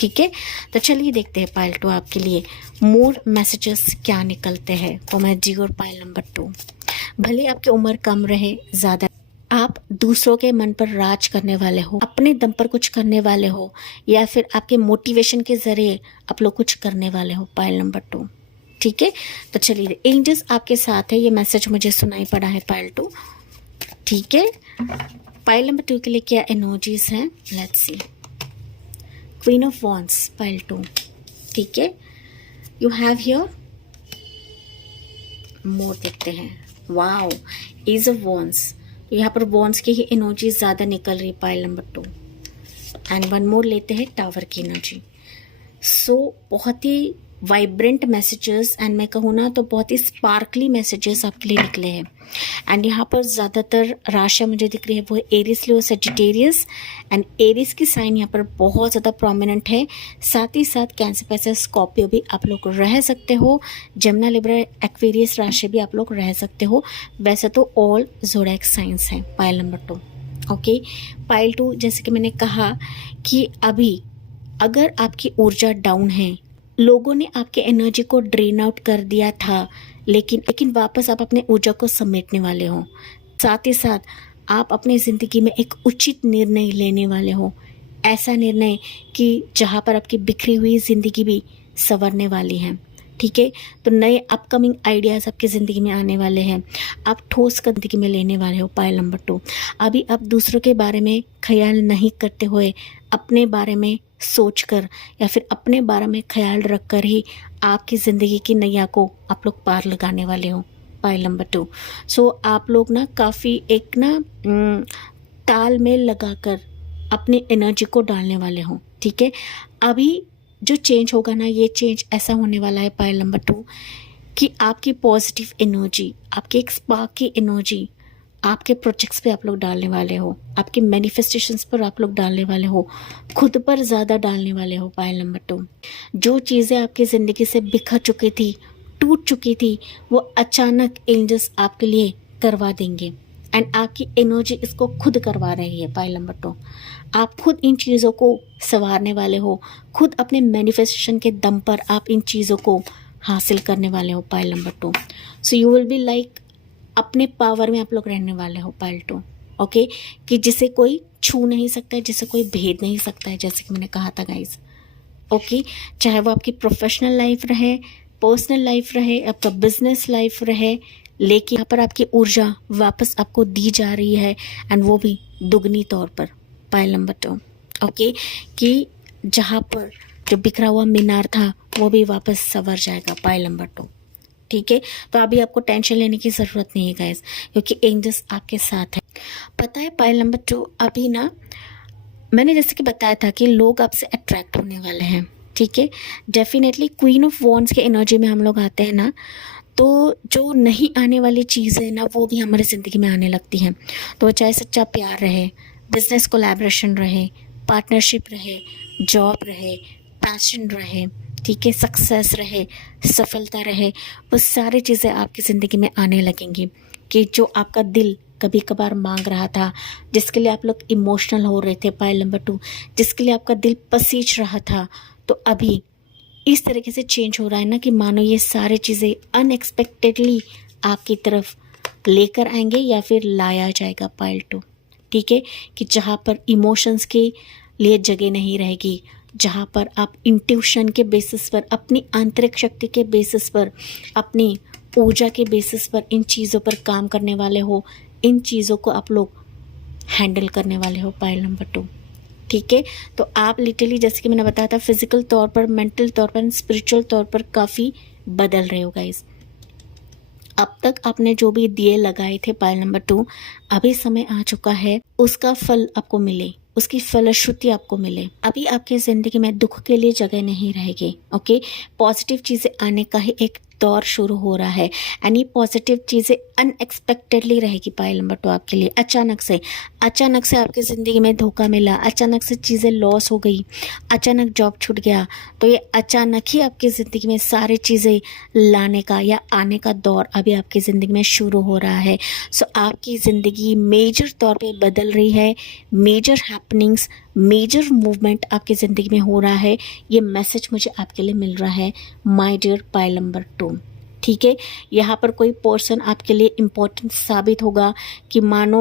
ठीक है। तो चलिए देखते हैं पाइल 2 आपके लिए मोर मैसेजेस क्या निकलते हैं for my dear pile number 2। भले आपकी उम्र कम रहे, ज़्यादा, आप दूसरों के मन पर राज करने वाले हो, अपने दम पर कुछ करने वाले हो, या फिर आपके मोटिवेशन के ज़रिए आप लोग कुछ करने वाले हो, पाइल नंबर 2, ठीक है। तो चलिए, एंजल्स आपके साथ है, ये मैसेज मुझे सुनाई पड़ा है, पाइल 2, ठीक है। पाइल नंबर 2 के लिए क्या एनर्जीज हैं, let's see. Queen of wands, pile 2, ठीक है। यू हैव हियर मोर, देखते हैं, वाओ, एज ऑफ वॉन्ड्स, यहाँ पर वॉन्ड्स की ही एनर्जी ज़्यादा निकल रही है, pile number 2। And one more लेते हैं, टावर की एनर्जी। सो बहुत ही वाइब्रेंट मैसेजेस, एंड मैं कहूँ ना तो बहुत ही स्पार्कली मैसेजेस आपके लिए निकले हैं। एंड यहाँ पर ज़्यादातर राशियाँ मुझे दिख रही है, वो है Aries, Leo, Sagittarius. And Aries की साइन यहाँ पर बहुत ज़्यादा प्रोमिनेंट है, साथ ही साथ कैंसर, पैसेज, स्कॉर्पियो भी आप लोग रह सकते हो, जमुना, लिब्रा, एक्वेरियस राशि भी आप लोग रह सकते हो। वैसे तो ऑल ज़ोडिएक साइंस हैं, पाइल नंबर 2, ओके। पाइल 2, जैसे कि मैंने कहा कि अभी अगर आपकी ऊर्जा डाउन है, लोगों ने आपके एनर्जी को ड्रेन आउट कर दिया था, लेकिन वापस आप अपने ऊर्जा को समेटने वाले हो। साथ ही साथ आप अपनी ज़िंदगी में एक उचित निर्णय लेने वाले हो, ऐसा निर्णय कि जहाँ पर आपकी बिखरी हुई ज़िंदगी भी संवरने वाली है, ठीक है। तो नए अपकमिंग आइडियाज़ आपकी ज़िंदगी में आने वाले हैं, आप ठोस कर ज़िंदगी में लेने वाले हो, पाइल नंबर 2। अभी आप दूसरों के बारे में ख्याल नहीं करते हुए अपने बारे में सोचकर या फिर अपने बारे में ख्याल रखकर ही आपकी ज़िंदगी की नैया को आप लोग पार लगाने वाले हो, पाइल नंबर 2। सो आप लोग ना काफ़ी एक ना तालमेल लगाकर अपनी एनर्जी को डालने वाले हो, ठीक है। अभी जो चेंज होगा ना, ये चेंज ऐसा होने वाला है, पाइल नंबर 2, कि आपकी पॉजिटिव एनर्जी, आपकी एक स्पार्क की एनर्जी आपके प्रोजेक्ट्स पे आप लोग डालने वाले हो, आपके मैनिफेस्टेशंस पर आप लोग डालने वाले हो, खुद पर ज़्यादा डालने वाले हो, पाइल नंबर 2। जो चीज़ें आपकी ज़िंदगी से बिखर चुकी थी, टूट चुकी थी, वो अचानक एंजल्स आपके लिए करवा देंगे, एंड आपकी एनर्जी इसको खुद करवा रही है, पाइल नंबर 2। आप खुद इन चीज़ों को संवारने वाले हो, खुद अपने मैनिफेस्टेशन के दम पर आप इन चीज़ों को हासिल करने वाले हो, pile number 2। So you will be like, अपने पावर में आप लोग रहने वाले हो, पाइल 2, ओके, कि जिसे कोई छू नहीं सकता है, जिसे कोई भेद नहीं सकता है, जैसे कि मैंने कहा था गाइज, ओके। चाहे वो आपकी प्रोफेशनल लाइफ रहे, पर्सनल लाइफ रहे, आपका बिजनेस लाइफ रहे, लेकिन यहाँ पर आपकी ऊर्जा वापस आपको दी जा रही है, एंड वो भी दुगनी तौर पर, पाइल नंबर 2, ओके, कि जहाँ पर जो बिखरा हुआ मीनार था वो भी वापस संवर जाएगा, पाइल नंबर 2, ठीक है। तो अभी आपको टेंशन लेने की ज़रूरत नहीं है गाइस, क्योंकि एंजल्स आपके साथ है। पता है पाइल नंबर 2, अभी ना मैंने जैसे कि बताया था कि लोग आपसे अट्रैक्ट होने वाले हैं, ठीक है। डेफिनेटली क्वीन ऑफ वॉन्ड्स के एनर्जी में हम लोग आते हैं ना, तो जो नहीं आने वाली चीज़ें ना वो भी हमारी ज़िंदगी में आने लगती हैं। तो चाहे सच्चा प्यार रहे, बिजनेस कोलैबोरेशन रहे, पार्टनरशिप रहे, जॉब रहे, पैशन रहे, ठीक है, सक्सेस रहे, सफलता रहे, वो सारी चीज़ें आपकी ज़िंदगी में आने लगेंगी कि जो आपका दिल कभी कभार मांग रहा था, जिसके लिए आप लोग इमोशनल हो रहे थे, पाइल नंबर 2, जिसके लिए आपका दिल पसीज रहा था, तो अभी इस तरीके से चेंज हो रहा है ना कि मानो ये सारी चीज़ें अनएक्सपेक्टेडली आपकी तरफ लेकर आएंगे या फिर लाया जाएगा पाइल 2, ठीक है। कि जहाँ पर इमोशंस के लिए जगह नहीं रहेगी, जहाँ पर आप इंट्यूशन के बेसिस पर, अपनी आंतरिक शक्ति के बेसिस पर, अपनी ऊर्जा के बेसिस पर इन चीज़ों पर काम करने वाले हो, इन चीज़ों को आप लोग हैंडल करने वाले हो पाइल नंबर 2, ठीक है। तो आप लिटरली जैसे कि मैंने बताया था, फिजिकल तौर पर, मेंटल तौर पर, स्पिरिचुअल तौर पर काफ़ी बदल रहे हो गाइस। अब तक आपने जो भी दिए लगाए थे पाइल नंबर 2, अभी समय आ चुका है उसका फल आपको मिले, उसकी फलश्रुति आपको मिले। अभी आपके ज़िंदगी में दुख के लिए जगह नहीं रहेगी, ओके। पॉजिटिव चीज़ें आने का ही एक दौर शुरू हो रहा है एंड ये पॉजिटिव चीज़ें अनएक्सपेक्टेडली रहेगी पाइल नंबर 2 आपके लिए। अचानक से आपकी ज़िंदगी में धोखा मिला, अचानक से चीज़ें लॉस हो गई, अचानक जॉब छूट गया, तो ये अचानक ही आपकी ज़िंदगी में सारी चीज़ें लाने का या आने का दौर अभी आपकी ज़िंदगी में शुरू हो रहा है। सो आपकी ज़िंदगी मेजर तौर पे बदल रही है, मेजर हैपनिंग्स, मेजर मूवमेंट आपकी ज़िंदगी में हो रहा है। ये मैसेज मुझे आपके लिए मिल रहा है माय डियर पाइल नंबर 2, ठीक है। यहाँ पर कोई पर्सन आपके लिए इम्पोर्टेंट साबित होगा कि मानो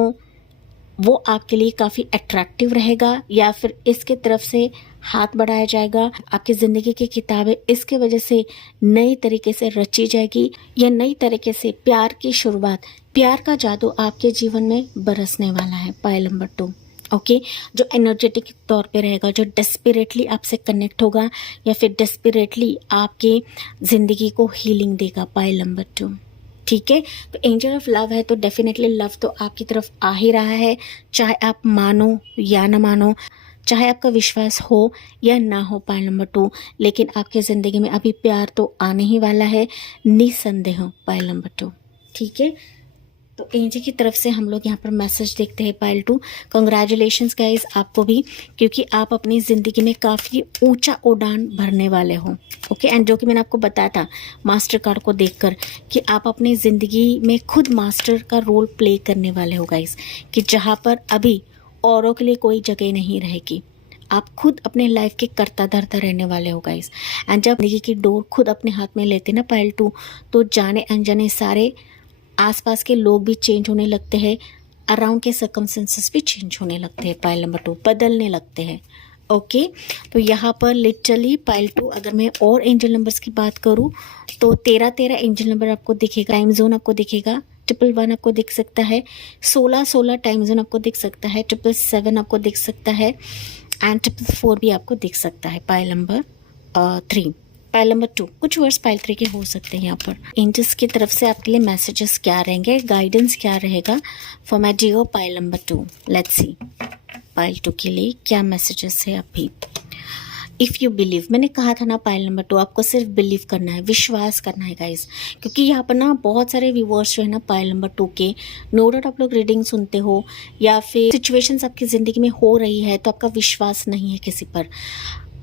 वो आपके लिए काफ़ी अट्रैक्टिव रहेगा या फिर इसके तरफ से हाथ बढ़ाया जाएगा। आपकी ज़िंदगी की किताबें इसके वजह से नई तरीके से रची जाएगी या नई तरीके से प्यार की शुरुआत, प्यार का जादू आपके जीवन में बरसने वाला है पाइल नंबर 2, ओके। जो एनर्जेटिक तौर पे रहेगा, जो डेस्परेटली आपसे कनेक्ट होगा या फिर डेस्परेटली आपके ज़िंदगी को हीलिंग देगा पाइल नंबर 2, ठीक है। तो एंजल ऑफ लव है तो डेफिनेटली लव तो आपकी तरफ आ ही रहा है, चाहे आप मानो या ना मानो, चाहे आपका विश्वास हो या ना हो पाइल नंबर 2, लेकिन आपके ज़िंदगी में अभी प्यार तो आने ही वाला है निसंदेह पाइल नंबर 2, ठीक है। तो एंजल की तरफ से हम लोग यहाँ पर मैसेज देखते हैं पाइल 2। कंग्रेचुलेशंस गाइस आपको भी, क्योंकि आप अपनी ज़िंदगी में काफ़ी ऊंचा उड़ान भरने वाले हो, ओके। एंड जो कि मैंने आपको बताया था मास्टर कार्ड को देखकर कि आप अपनी ज़िंदगी में खुद मास्टर का रोल प्ले करने वाले हो गाइस, कि जहाँ पर अभी औरों के लिए कोई जगह नहीं रहेगी, आप खुद अपने लाइफ के करता धरता रहने वाले हो गाइस। एंड जब ज़िंदगी की डोर खुद अपने हाथ में लेते ना पाइल 2, तो जाने अनजाने सारे आसपास के लोग भी चेंज होने लगते हैं, अराउंड के सर्कमस्टेंसेस भी चेंज होने लगते हैं पाइल नंबर 2, बदलने लगते हैं, ओके। तो यहाँ पर लिटरली पाइल 2 अगर मैं और एंजल नंबर्स की बात करूँ तो 13 एंजल नंबर आपको दिखेगा, टाइम जोन आपको दिखेगा, 111 आपको दिख सकता है, 16 टाइम जोन आपको दिख सकता है, 777 आपको दिख सकता है एंड 444 भी आपको दिख सकता है पाइल नंबर 3। पाइल नंबर 2, कुछ वर्ड्स पाइल 3 के हो सकते हैं। यहाँ पर एंजल्स की तरफ से आपके लिए मैसेजेस क्या रहेंगे, गाइडेंस क्या रहेगा for my dear pile number 2। Let's see pile 2 के लिए क्या मैसेजेस है अभी। इफ़ यू बिलीव, मैंने कहा था ना पाइल नंबर 2 आपको सिर्फ बिलीव करना है, विश्वास करना है गाइस, क्योंकि यहाँ पर ना बहुत सारे व्यूवर्स जो है ना पाइल नंबर 2 के, नो डाउट आप लोग रीडिंग सुनते हो या फिर सिचुएशंस आपकी ज़िंदगी में हो रही है तो आपका विश्वास नहीं है किसी पर,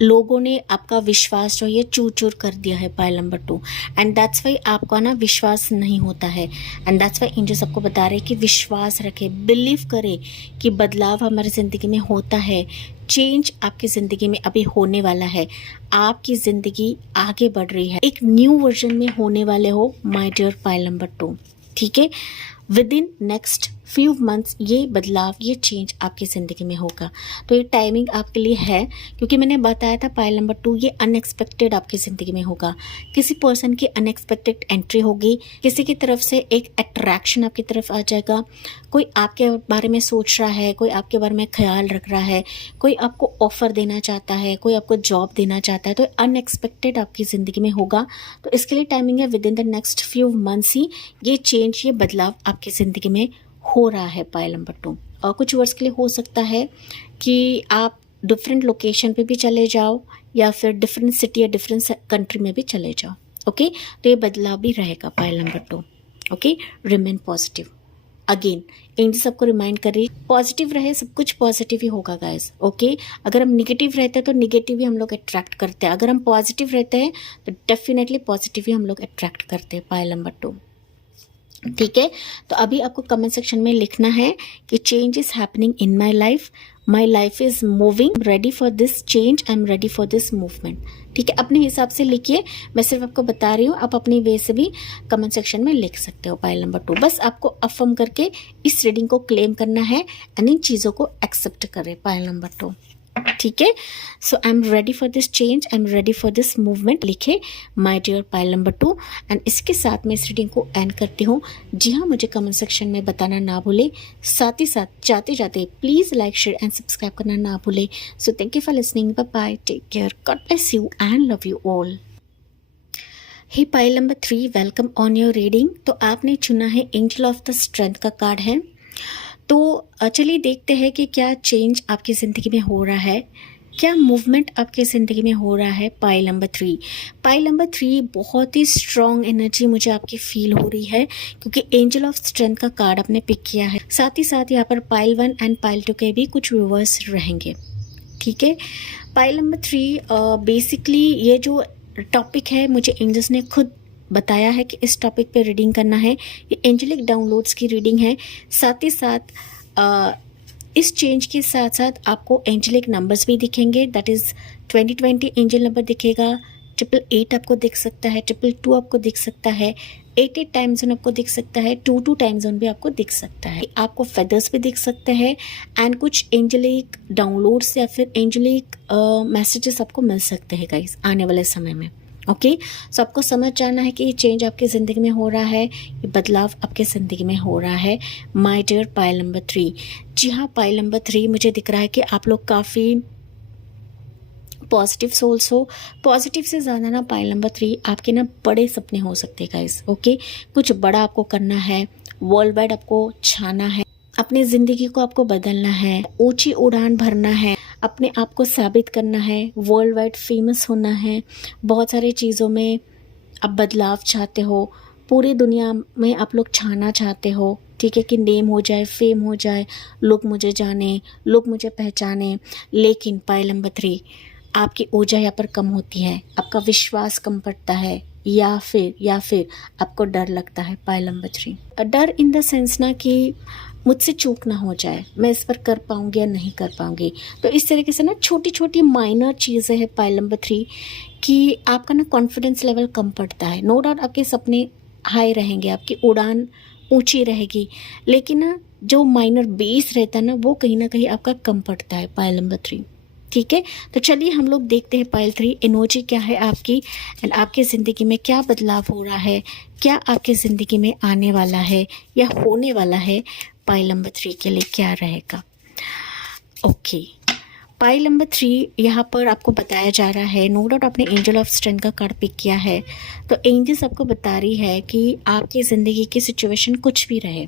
लोगों ने आपका विश्वास जो ये चूर चूर कर दिया है pile number 2, and that's Y आपका ना विश्वास नहीं होता है। एंड दैट्स वाई एंजल्स आपको बता रहे हैं कि विश्वास रखें, बिलीव करें कि बदलाव हमारी ज़िंदगी में होता है, चेंज आपकी ज़िंदगी में अभी होने वाला है, आपकी ज़िंदगी आगे बढ़ रही है, एक न्यू वर्जन में होने वाले हो माय डियर पाइल नंबर 2, ठीक है। With in next few months ये बदलाव, ये चेंज आपकी ज़िंदगी में होगा। तो ये टाइमिंग आपके लिए है, क्योंकि मैंने बताया था पाइल नंबर 2 ये अनएक्सपेक्टेड आपकी ज़िंदगी में होगा, किसी पर्सन की अनएक्सपेक्टेड एंट्री होगी, किसी की तरफ से एक अट्रैक्शन आपकी तरफ आ जाएगा, कोई आपके बारे में सोच रहा है, कोई आपके बारे में ख्याल रख रहा है, कोई आपको ऑफ़र देना चाहता है, कोई आपको जॉब देना चाहता है, तो अनएक्सपेक्टेड आपकी ज़िंदगी में होगा। तो इसके लिए टाइमिंग है within the next few months ही ये चेंज, ये बदलाव आपकी ज़िंदगी में हो रहा है पाइल नंबर 2। और कुछ वर्ष के लिए हो सकता है कि आप डिफरेंट लोकेशन पे भी चले जाओ या फिर डिफरेंट सिटी या डिफरेंट कंट्री में भी चले जाओ। ओके, तो ये बदलाव भी रहेगा pile number 2। Okay, remain positive. Again angel सबको रिमाइंड कर रही है पॉजिटिव रहे, सब कुछ पॉजिटिव ही होगा गाइस। ओके, अगर हम निगेटिव रहते हैं तो निगेटिव ही हम लोग अट्रैक्ट करते हैं, अगर हम पॉजिटिव रहते हैं तो डेफिनेटली पॉजिटिव ही हम लोग अट्रैक्ट करते हैं। पाइल नंबर 2, ठीक है। तो अभी आपको कमेंट सेक्शन में लिखना है कि change is happening in my life is moving, ready for this change, I am ready for this movement. ठीक है, अपने हिसाब से लिखिए, मैं सिर्फ आपको बता रही हूँ, आप अपनी वे से भी कमेंट सेक्शन में लिख सकते हो। पाइल नंबर 2, बस आपको अफर्म करके इस रीडिंग को क्लेम करना है एंड इन चीज़ों को एक्सेप्ट करें। पाइल नंबर 2, ठीक है। So I am ready for this change, I am ready for this movement लिखे my dear pile number 2। And इसके साथ मैं इस रीडिंग को एंड करती हूँ। जी हाँ, मुझे कमेंट सेक्शन में बताना ना भूले, साथ ही साथ जाते जाते please like share and subscribe करना ना भूले। So thank you for listening, bye bye, take care, God bless you and love you all. Hey pile number 3, welcome on your reading. तो आपने चुना है एंजल ऑफ द स्ट्रेंथ का कार्ड है। तो चलिए देखते हैं कि क्या चेंज आपकी ज़िंदगी में हो रहा है, क्या मूवमेंट आपकी ज़िंदगी में हो रहा है। पाइल नंबर 3, पाइल नंबर 3 बहुत ही स्ट्रॉन्ग एनर्जी मुझे आपकी फील हो रही है, क्योंकि एंजल ऑफ स्ट्रेंथ का कार्ड आपने पिक किया है। साथ ही साथ यहाँ पर पाइल 1 एंड पाइल 2 के भी कुछ व्यूअर्स रहेंगे। ठीक है, पाइल नंबर 3 बेसिकली ये जो टॉपिक है मुझे एंजल्स ने खुद बताया है कि इस टॉपिक पे रीडिंग करना है। ये एंजेलिक डाउनलोड्स की रीडिंग है। साथ ही साथ इस चेंज के साथ साथ आपको एंजेलिक नंबर्स भी दिखेंगे, दैट इज़ 2020 एंजल नंबर दिखेगा, 888 आपको दिख सकता है, 222 आपको दिख सकता है, 88 टाइम जोन आपको दिख सकता है, 22 टाइम जोन भी आपको दिख सकता है। आपको फेदर्स भी दिख सकते हैं एंड कुछ एंजेलिक डाउनलोड्स या फिर एंजेलिक मैसेजेस आपको मिल सकते हैं गाइस आने वाले समय में। ओके, सो आपको समझ जाना है कि ये चेंज आपकी ज़िंदगी में हो रहा है, ये बदलाव आपके ज़िंदगी में हो रहा है। माय डियर पाइल नंबर 3, जी हाँ, पाइल नंबर 3 मुझे दिख रहा है कि आप लोग काफ़ी पॉजिटिव सोल्स हो। पॉजिटिव से ज़्यादा ना पाइल नंबर 3 आपके ना बड़े सपने हो सकते हैं गाइस। ओके, कुछ बड़ा आपको करना है, वर्ल्ड वाइड आपको छाना है, अपनी ज़िंदगी को आपको बदलना है, ऊंची उड़ान भरना है, अपने आप को साबित करना है, वर्ल्ड वाइड फेमस होना है, बहुत सारी चीज़ों में आप बदलाव चाहते हो, पूरी दुनिया में आप लोग छाना चाहते हो। ठीक है, कि नेम हो जाए, फेम हो जाए, लोग मुझे जाने, लोग मुझे पहचाने। लेकिन पाइल नंबर 3 आपकी ऊर्जा यहाँ पर कम होती है, आपका विश्वास कम पड़ता है, या फिर आपको डर लगता है। पाइल नंबर 3, डर इन द सेंस ना कि मुझसे चूक ना हो जाए, मैं इस पर कर पाऊंगी या नहीं कर पाऊंगी। तो इस तरीके से ना छोटी छोटी माइनर चीज़ें हैं पाइल नंबर 3 कि आपका ना कॉन्फिडेंस लेवल कम पड़ता है। नो डाउट आपके सपने हाई रहेंगे, आपकी उड़ान ऊंची रहेगी, लेकिन ना जो माइनर बेस रहता है ना वो ना कहीं आपका कम पड़ता है। पाइल नंबर 3, ठीक है। तो चलिए हम लोग देखते हैं पाइल 3 एनर्जी क्या है आपकी एंड आपकी ज़िंदगी में क्या बदलाव हो रहा है, क्या आपकी ज़िंदगी में आने वाला है या होने वाला है। पाइल नंबर 3 के लिए क्या रहेगा। ओके, पाइल नंबर 3 यहाँ पर आपको बताया जा रहा है, नो डाउट आपने एंजल ऑफ स्ट्रेंथ का कार्ड पिक किया है, तो एंजल्स आपको बता रही है कि आपकी ज़िंदगी की सिचुएशन कुछ भी रहे,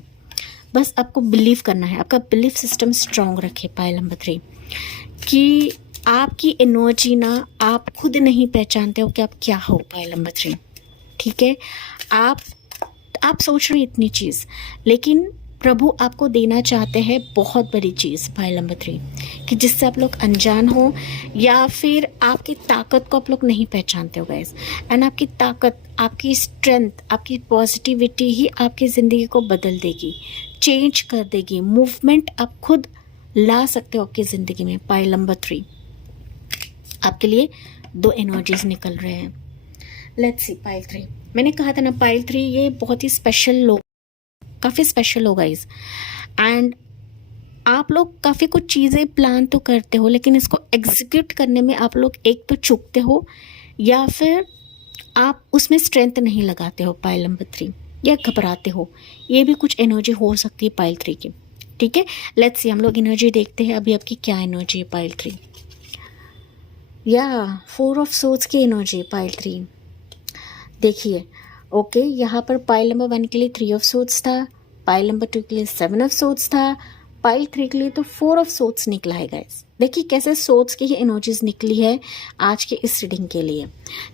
बस आपको बिलीव करना है, आपका बिलीफ सिस्टम स्ट्रांग रखे। पाइल नंबर 3 कि आपकी एनर्जी ना आप खुद नहीं पहचानते हो कि आप क्या हो। पाइल नंबर 3, ठीक है, आप सोच रहे इतनी चीज़, लेकिन प्रभु आपको देना चाहते हैं बहुत बड़ी चीज़। पाइल नंबर 3 कि जिससे आप लोग अनजान हो या फिर आपकी ताकत को आप लोग नहीं पहचानते हो गाइस। एंड आपकी ताकत, आपकी स्ट्रेंथ, आपकी पॉजिटिविटी ही आपकी ज़िंदगी को बदल देगी, चेंज कर देगी, मूवमेंट आप खुद ला सकते हो आपकी ज़िंदगी में। पाइल नंबर 3 आपके लिए 2 एनर्जीज निकल रहे हैं। लेट्स सी पाइल 3, मैंने कहा था ना पाइल 3 ये बहुत ही स्पेशल लोग, काफ़ी स्पेशल हो गाइस। एंड आप लोग काफ़ी कुछ चीज़ें प्लान तो करते हो, लेकिन इसको एग्जीक्यूट करने में आप लोग एक तो चूकते हो या फिर आप उसमें स्ट्रेंथ नहीं लगाते हो। पाइल नंबर 3 या घबराते हो, ये भी कुछ एनर्जी हो सकती है पाइल 3 की। ठीक है, लेट्स सी हम लोग एनर्जी देखते हैं अभी आपकी क्या एनर्जी है। पाइल 3 या 4 ऑफ सोर्ड्स की एनर्जी। पाइल 3 देखिए, ओके, यहाँ पर पाइल नंबर 1 के लिए 3 ऑफ सोर्ड्स था, पाइल नंबर 2 के लिए 7 ऑफ सोर्ड्स था, पाइल 3 के लिए तो 4 ऑफ सोर्ड्स निकला है गाइस। देखिए कैसे सोच की ही एनर्जीज निकली है आज के इस रीडिंग के लिए।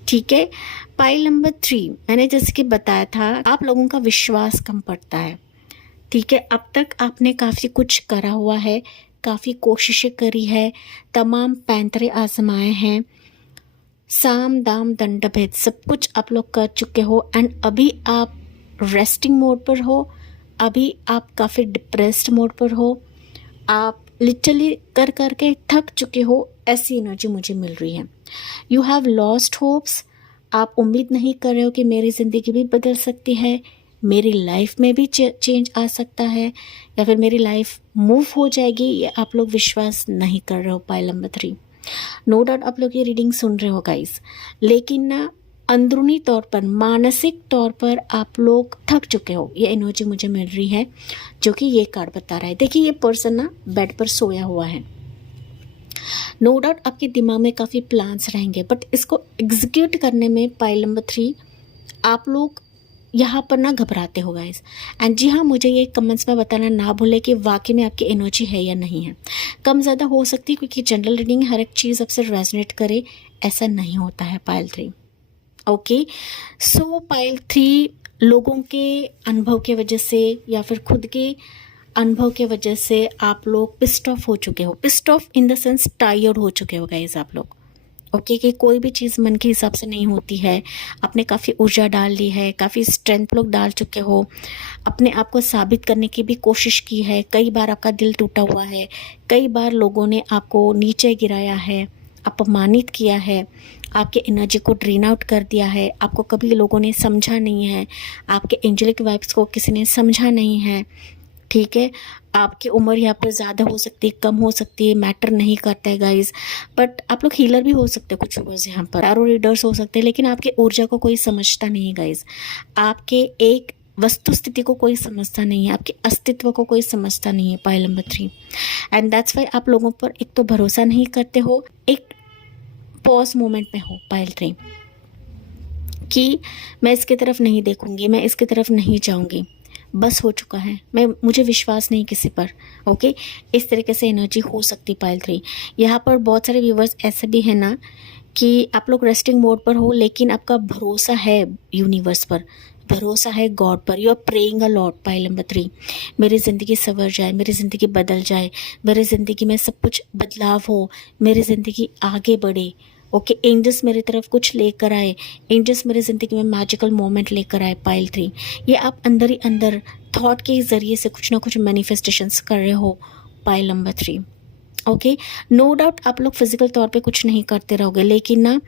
ठीक है, पाइल नंबर 3, मैंने जैसे कि बताया था आप लोगों का विश्वास कम पड़ता है। ठीक है, अब तक आपने काफ़ी कुछ करा हुआ है, काफ़ी कोशिशें करी है, तमाम पैंतरे आजमाए हैं, साम दाम दंड भेद सब कुछ आप लोग कर चुके हो एंड अभी आप रेस्टिंग मोड पर हो, अभी आप काफ़ी डिप्रेस्ड मोड पर हो, आप लिटरली कर करके थक चुके हो, ऐसी एनर्जी मुझे मिल रही है। यू हैव लॉस्ट होप्स, आप उम्मीद नहीं कर रहे हो कि मेरी ज़िंदगी भी बदल सकती है, मेरी लाइफ में भी चेंज आ सकता है या फिर मेरी लाइफ मूव हो जाएगी, ये आप लोग विश्वास नहीं कर रहे हो। पाइल नंबर 3, नो डाउट आप लोग ये रीडिंग सुन रहे हो गाइस, लेकिन ना अंदरूनी तौर पर, मानसिक तौर पर आप लोग थक चुके हो, ये एनर्जी मुझे मिल रही है जो कि ये कार्ड बता रहा है। देखिए ये पर्सन ना बेड पर सोया हुआ है, नो डाउट आपके दिमाग में काफ़ी प्लान्स रहेंगे, बट इसको एग्जीक्यूट करने में पाइल नंबर 3 आप लोग यहाँ पर ना घबराते हो गाइस। एंड जी हाँ, मुझे ये कमेंट्स में बताना ना भूले कि वाकई में आपकी एनर्जी है या नहीं है। कम ज़्यादा हो सकती है क्योंकि जनरल रीडिंग हर एक चीज़ आपसे रेजोनेट करे ऐसा नहीं होता है। पाइल 3, ओके, सो पाइल 3 लोगों के अनुभव की वजह से या फिर खुद के अनुभव की वजह से आप लोग पिस्ड ऑफ हो चुके हो। Pissed off in the sense tired हो चुके हो गाइस आप लोग। ओके कि कोई भी चीज़ मन के हिसाब से नहीं होती है, आपने काफ़ी ऊर्जा डाल ली है, काफ़ी स्ट्रेंथ लोग डाल चुके हो, अपने आप को साबित करने की भी कोशिश की है, कई बार आपका दिल टूटा हुआ है, कई बार लोगों ने आपको नीचे गिराया है, अपमानित किया है, आपके एनर्जी को ड्रेन आउट कर दिया है, आपको कभी लोगों ने समझा नहीं है, आपके एंजेलिक वाइब्स को किसी ने समझा नहीं है। ठीक है, आपकी उम्र यहाँ पर ज़्यादा हो सकती है, कम हो सकती है, मैटर नहीं करता है गाइज। बट आप लोग हीलर भी हो सकते हैं कुछ व्यूअर्स यहाँ पर, टैरो रीडर्स हो सकते हैं, लेकिन आपकी ऊर्जा को कोई समझता नहीं है गाइज। आपके एक वस्तु स्थिति को कोई समझता नहीं है, आपके अस्तित्व को कोई समझता नहीं है। Pile number 3, and that's Y आप लोगों पर एक तो भरोसा नहीं करते हो, एक पॉज मोमेंट में हो पाइल 3 कि मैं इसकी तरफ नहीं देखूंगी, मैं इसकी तरफ नहीं जाऊंगी, बस हो चुका है, मुझे विश्वास नहीं किसी पर। ओके, इस तरीके से एनर्जी हो सकती पाइल 3। यहाँ पर बहुत सारे व्यूवर्स ऐसे भी हैं ना कि आप लोग रेस्टिंग मोड पर हो, लेकिन आपका भरोसा है यूनिवर्स पर, भरोसा है गॉड पर, you are praying a lot. Pile number 3, मेरी ज़िंदगी संवर जाए, मेरी ज़िंदगी बदल जाए, मेरी ज़िंदगी में सब कुछ बदलाव हो, मेरी ज़िंदगी आगे बढ़े। ओके, एंजल्स मेरी तरफ कुछ लेकर आए, एंजल्स मेरी ज़िंदगी में मैजिकल मोमेंट लेकर आए। पाइल 3, ये आप अंदर ही अंदर थॉट के ज़रिए से कुछ ना कुछ मैनिफेस्टेशंस कर रहे हो। Pile number 3, okay, no doubt आप लोग फिजिकल तौर पे कुछ नहीं करते रहोगे, लेकिन ना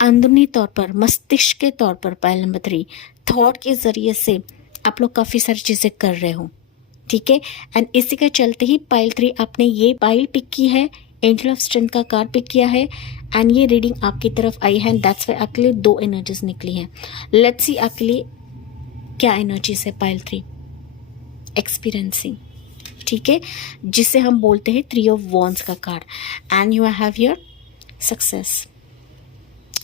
अंदरूनी तौर पर, मस्तिष्क के तौर पर पाइल नंबर 3 थॉट के ज़रिए से आप लोग काफ़ी सारी चीज़ें कर रहे हो। ठीक है, एंड इसी के चलते ही पाइल 3 आपने ये पाइल पिक की है, एंजल ऑफ स्ट्रेंथ का कार्ड पिक किया है, एंड ये रीडिंग आपकी तरफ आई है। दैट्स वाई आपके लिए 2 एनर्जीज निकली हैं। लेट्स सी आपके लिए क्या एनर्जीज है। पाइल 3, एक्सपीरियंसिंग, ठीक है, जिसे हम बोलते हैं 3 ऑफ वॉन्ड्स का card, and you have your success.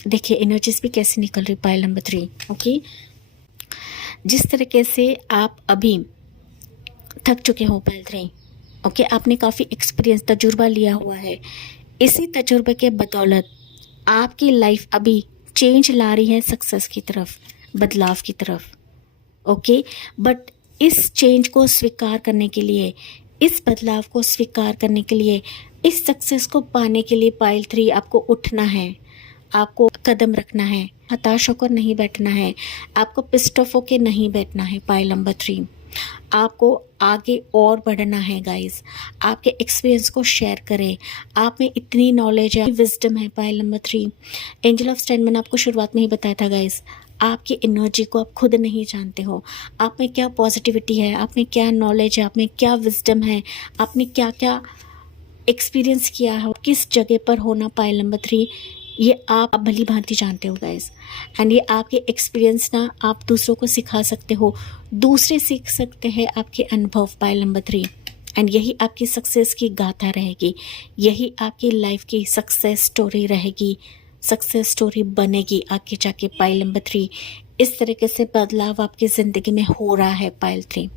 देखिए एनर्जीज भी कैसी निकल रही पाइल नंबर 3। ओके, जिस तरीके से आप अभी थक चुके हो पाइल 3, ओके, आपने काफ़ी एक्सपीरियंस, तजुर्बा लिया हुआ है, इसी तजुर्बे के बदौलत आपकी लाइफ अभी चेंज ला रही है सक्सेस की तरफ, बदलाव की तरफ। ओके, बट इस चेंज को स्वीकार करने के लिए, इस बदलाव को स्वीकार करने के लिए, इस सक्सेस को पाने के लिए पाइल 3 आपको उठना है, आपको कदम रखना है, हताश होकर नहीं बैठना है, आपको पिस्ड ऑफ होकर नहीं बैठना है। पाइल नंबर 3, आपको आगे और बढ़ना है गाइस। आपके एक्सपीरियंस को शेयर करें, आप में इतनी नॉलेज है, विजडम है। Pile number 3, angel of strength मैंने आपको शुरुआत में ही बताया था गाइस, आपकी एनर्जी को आप खुद नहीं जानते हो, आप में क्या पॉजिटिविटी है, आप में क्या नॉलेज है, आप में क्या विजडम है, आपने क्या क्या एक्सपीरियंस किया है, किस जगह पर होना। पाइल नंबर 3, ये आप भली भांति जानते हो गाइस, एंड ये आपके एक्सपीरियंस ना आप दूसरों को सिखा सकते हो, दूसरे सीख सकते हैं आपके अनुभव। पाइल नंबर 3, एंड यही आपकी सक्सेस की गाथा रहेगी, यही आपकी लाइफ की सक्सेस स्टोरी रहेगी, सक्सेस स्टोरी बनेगी आगे जाके। पाइल नंबर 3, इस तरीके से बदलाव आपकी ज़िंदगी में हो रहा है। पाइल 3,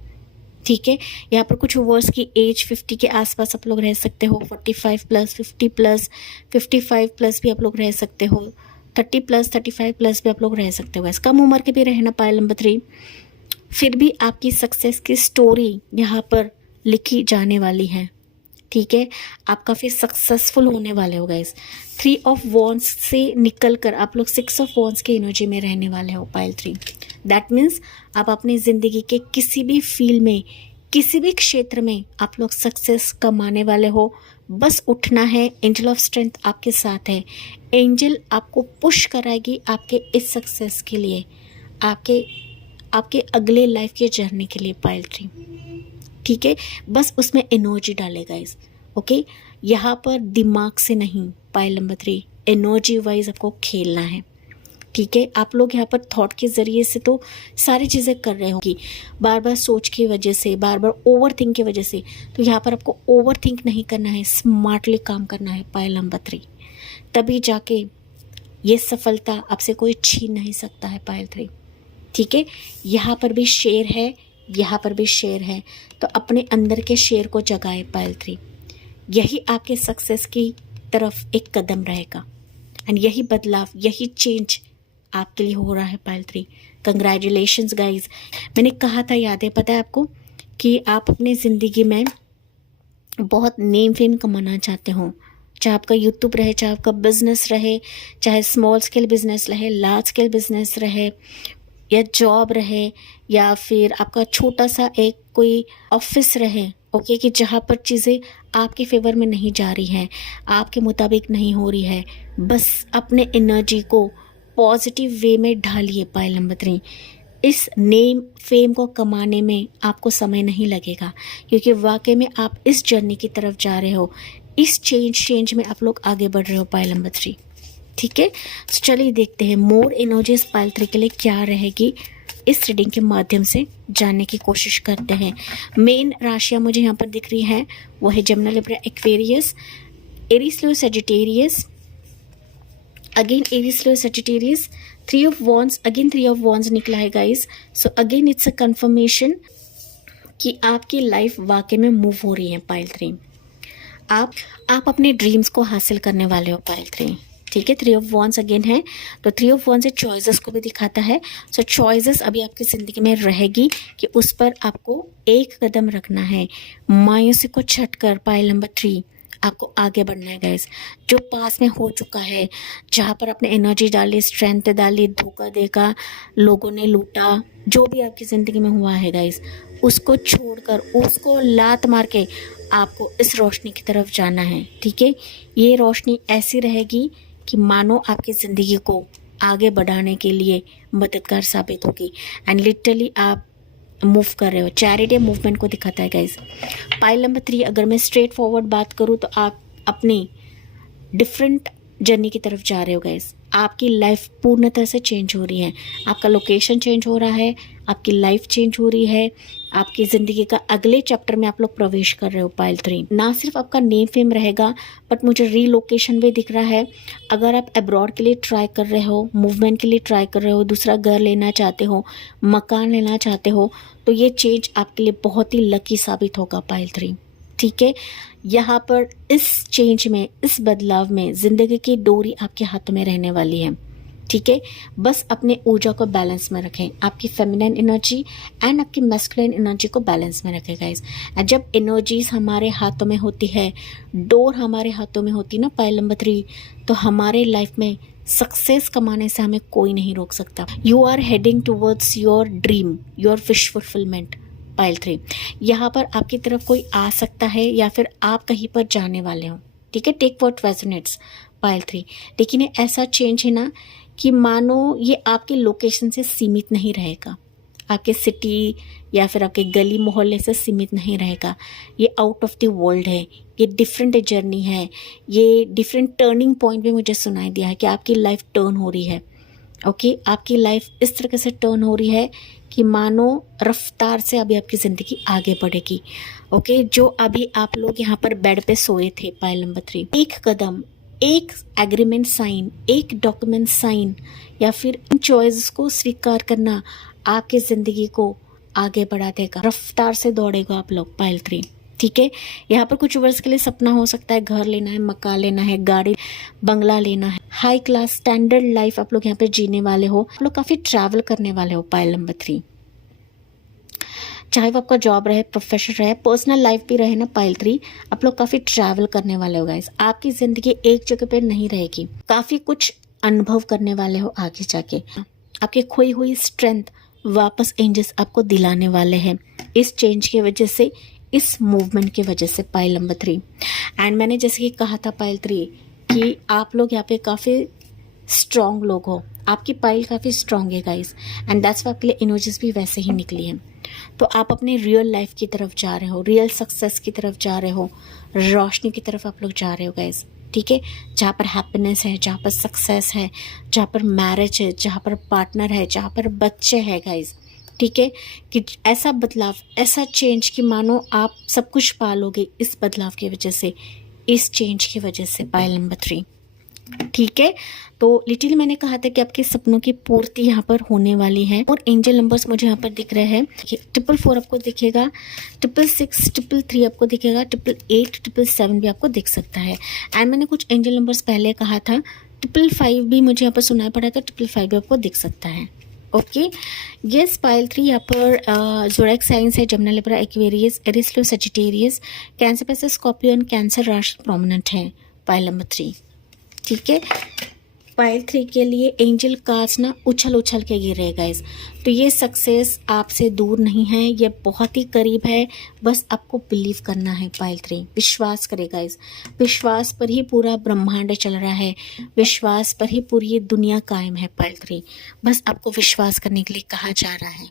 ठीक है। यहाँ पर कुछ वर्स की एज 50 के आसपास आप लोग रह सकते हो, 45 प्लस, 50 प्लस, 55 प्लस भी आप लोग रह सकते हो, 30 प्लस, 35 प्लस भी आप लोग रह सकते हो। वैसे कम उम्र के भी रहना पायल नंबर 3। फिर भी आपकी सक्सेस की स्टोरी यहाँ पर लिखी जाने वाली है, ठीक है। आप काफ़ी सक्सेसफुल होने वाले हो गाइस। 3 ऑफ वॉन्ड्स से निकल कर आप लोग 6 ऑफ वॉन्ड्स की एनर्जी में रहने वाले हो पाइल 3। दैट मीन्स आप अपनी ज़िंदगी के किसी भी फील्ड में, किसी भी क्षेत्र में आप लोग सक्सेस कमाने वाले हो। बस उठना है, एंजल ऑफ स्ट्रेंथ आपके साथ है। एंजल आपको पुश कराएगी आपके इस सक्सेस के लिए, आपके आपके अगले लाइफ के जर्नी के लिए पाइल 3, ठीक है। बस उसमें एनर्जी डालेगा इस, ओके। यहाँ पर दिमाग से नहीं पाइल नंबर 3, एनर्जी वाइज आपको खेलना है, ठीक है। आप लोग यहाँ पर थॉट के ज़रिए से तो सारी चीज़ें कर रहे हो कि बार बार सोच की वजह से, बार बार ओवर थिंक की वजह से, तो यहाँ पर आपको ओवर थिंक नहीं करना है, स्मार्टली काम करना है पाइल नंबर 3। तभी जाके ये सफलता आपसे कोई छीन नहीं सकता है पाइल 3, ठीक है। यहाँ पर भी शेर है, यहाँ पर भी शेर है, तो अपने अंदर के शेर को जगाए पाइल 3। यही आपके सक्सेस की तरफ एक कदम रहेगा, एंड यही बदलाव, यही चेंज आपके लिए हो रहा है पाइल 3। Congratulations guys. मैंने कहा था, याद है, पता है आपको, कि आप अपनी ज़िंदगी में बहुत नेम फेम कमाना चाहते हो, चाहे आपका यूट्यूब रहे, चाहे आपका बिजनेस रहे, चाहे स्मॉल स्केल बिजनेस रहे, लार्ज स्केल बिजनेस रहे, या जॉब रहे, या फिर आपका छोटा सा एक कोई ऑफिस रहे, ओके, कि जहाँ पर चीज़ें आपके फेवर में नहीं जा रही हैं, आपके मुताबिक नहीं हो रही है। बस अपने एनर्जी को पॉजिटिव वे में ढालिए पाइल नंबर 3। इस नेम फेम को कमाने में आपको समय नहीं लगेगा, क्योंकि वाकई में आप इस जर्नी की तरफ जा रहे हो, इस चेंज में आप लोग आगे बढ़ रहे हो पाइल नंबर 3, ठीक है। तो चलिए देखते हैं मोर एनर्जीज पाइल 3 के लिए क्या रहेगी, इस रीडिंग के माध्यम से जानने की कोशिश करते हैं। मेन राशियाँ मुझे यहाँ पर दिख रही हैं, वो है Jamuna, Libra, Aquarius, Aries, Leo, Sagittarius, again Aries, Leo, Sagittarius, 3 of wands, again 3 of wands निकला है guys. So again it's a confirmation कि आपकी लाइफ वाकई में मूव हो रही है पाइल 3। आप अपने ड्रीम्स को हासिल करने वाले हो पाइल 3, ठीक है। 3 ऑफ वॉन्ड्स अगेन है, तो 3 ऑफ वॉन्ड्स चॉइसेस को भी दिखाता है। सो चॉइसेस अभी आपकी ज़िंदगी में रहेगी कि उस पर आपको एक कदम रखना है, मायूसी को छटकर पाइल नंबर 3 आपको आगे बढ़ना है गाइस। जो पास में हो चुका है, जहाँ पर आपने एनर्जी डाली, स्ट्रेंथ डाली, धोखा देखा, लोगों ने लूटा, जो भी आपकी ज़िंदगी में हुआ है गाइस, उसको छोड़कर, उसको लात मार के आपको इस रोशनी की तरफ जाना है, ठीक है। ये रोशनी ऐसी रहेगी कि मानो आपकी ज़िंदगी को आगे बढ़ाने के लिए मददगार साबित होगी, एंड लिटरली आप मूव कर रहे हो। चैरिटी मूवमेंट को दिखाता है गाइस। पाइल नंबर 3, अगर मैं स्ट्रेट फॉरवर्ड बात करूँ तो आप अपनी डिफरेंट जर्नी की तरफ जा रहे हो गाइस। आपकी लाइफ पूर्ण तरह से चेंज हो रही है, आपका लोकेशन चेंज हो रहा है, आपकी लाइफ चेंज हो रही है, आपकी ज़िंदगी का अगले चैप्टर में आप लोग प्रवेश कर रहे हो पाइल 3। ना सिर्फ आपका नेम फेम रहेगा, बट मुझे रीलोकेशन भी दिख रहा है। अगर आप अब्रॉड के लिए ट्राई कर रहे हो, मूवमेंट के लिए ट्राई कर रहे हो, दूसरा घर लेना चाहते हो, मकान लेना चाहते हो, तो ये चेंज आपके लिए बहुत ही लकी साबित होगा पाइल 3, ठीक है। यहाँ पर इस चेंज में, इस बदलाव में ज़िंदगी की डोरी आपके हाथों में रहने वाली है, ठीक है। बस अपने ऊर्जा को बैलेंस में रखें, आपकी फेमिनिन एनर्जी एंड आपकी मैस्कुलिन एनर्जी को बैलेंस में रखें गाइस। एंड जब एनर्जीज हमारे हाथों में होती है, डोर हमारे हाथों में होती है ना पाइल नंबर 3, तो हमारे लाइफ में सक्सेस कमाने से हमें कोई नहीं रोक सकता। You are heading towards your dream, your wish fulfilment pile 3। यहाँ पर आपकी तरफ कोई आ सकता है, या फिर आप कहीं पर जाने वाले हो, ठीक है। Take what resonates pile 3। लेकिन ये ऐसा चेंज है ना कि मानो ये आपके लोकेशन से सीमित नहीं रहेगा, आपके सिटी या फिर आपके गली मोहल्ले से सीमित नहीं रहेगा। ये आउट ऑफ द वर्ल्ड है, ये डिफरेंट जर्नी है, ये डिफरेंट टर्निंग पॉइंट भी मुझे सुनाई दिया है कि आपकी लाइफ टर्न हो रही है, ओके। आपकी लाइफ इस तरह से टर्न हो रही है कि मानो रफ्तार से अभी आपकी ज़िंदगी आगे बढ़ेगी, ओके। जो अभी आप लोग यहाँ पर बेड पे सोए थे पाइल नंबर 3, एक कदम, एक एग्रीमेंट साइन, एक डॉक्यूमेंट साइन, या फिर इन चॉइसेस को स्वीकार करना आपकी ज़िंदगी को आगे बढ़ा देगा, रफ्तार से दौड़ेगा आप लोग पाइल 3। ठीक है, यहाँ पर कुछ वर्ष के लिए सपना हो सकता है, घर लेना है, मकान लेना है, गाड़ी बंगला लेना है, हाई क्लास स्टैंडर्ड लाइफ आप लोग यहाँ पे जीने वाले हो। आप लोग काफ़ी ट्रैवल करने वाले हो पाइल नंबर 3। चाहे वो आपका जॉब रहे, प्रोफेशन रहे, पर्सनल लाइफ भी रहे ना पाइल 3, आप लोग काफ़ी ट्रैवल करने वाले हो गाइस। आपकी ज़िंदगी एक जगह पे नहीं रहेगी, काफ़ी कुछ अनुभव करने वाले हो आगे जाके। आपकी खोई हुई स्ट्रेंथ वापस एंजल्स आपको दिलाने वाले हैं इस चेंज की वजह से, इस मूवमेंट की वजह से पाइल नंबर 3। एंड मैंने जैसे कि कहा था पाइल 3 कि आप लोग यहाँ पे काफ़ी स्ट्रॉन्ग लोग हो, आपकी पाइल काफ़ी स्ट्रॉन्ग है गाइस, एंड दैट्स वाई आपके लिए एनर्जीज भी वैसे ही निकली हैं। तो आप अपने रियल लाइफ की तरफ जा रहे हो, रियल सक्सेस की तरफ जा रहे हो, रोशनी की तरफ आप लोग जा रहे हो गाइस। ठीक है, जहाँ पर हैप्पीनेस है, जहाँ पर सक्सेस है, जहाँ पर मैरिज है, जहाँ पर पार्टनर है, जहाँ पर बच्चे हैं गाइस। ठीक है, कि ऐसा बदलाव, ऐसा चेंज कि मानो आप सब कुछ पालोगे इस बदलाव की वजह से, इस चेंज की वजह से पाइल नंबर 3। ठीक है, तो लिटिल मैंने कहा था कि आपके सपनों की पूर्ति यहाँ पर होने वाली है। और एंजल नंबर्स मुझे यहाँ पर दिख रहे हैं, 444 आपको दिखेगा, 666, 333 आपको दिखेगा, 888, 777 भी आपको दिख सकता है। एंड मैंने कुछ एंजल नंबर्स पहले कहा था, 555 भी मुझे यहाँ पर सुनाई पड़ा था, 555 भी आपको दिख सकता है। ओके, यस पाइल 3 यहाँ पर ज़ोडिएक साइंस है Jamuna, Libra, Aquarius, Eris, Leo, Sagittarius, cancer पे से स्कॉर्पियो एंड कैंसर राशि प्रोमिनेंट है पाइल नंबर 3। ठीक है, पाइल 3 के लिए एंजल कार्ड्स ना उछल उछल के गिर रहे गाइस। तो ये सक्सेस आपसे दूर नहीं है, ये बहुत ही करीब है, बस आपको बिलीव करना है पाइल 3। विश्वास करे गाइस, विश्वास पर ही पूरा ब्रह्मांड चल रहा है, विश्वास पर ही पूरी ये दुनिया कायम है पाइल 3। बस आपको विश्वास करने के लिए कहा जा रहा है।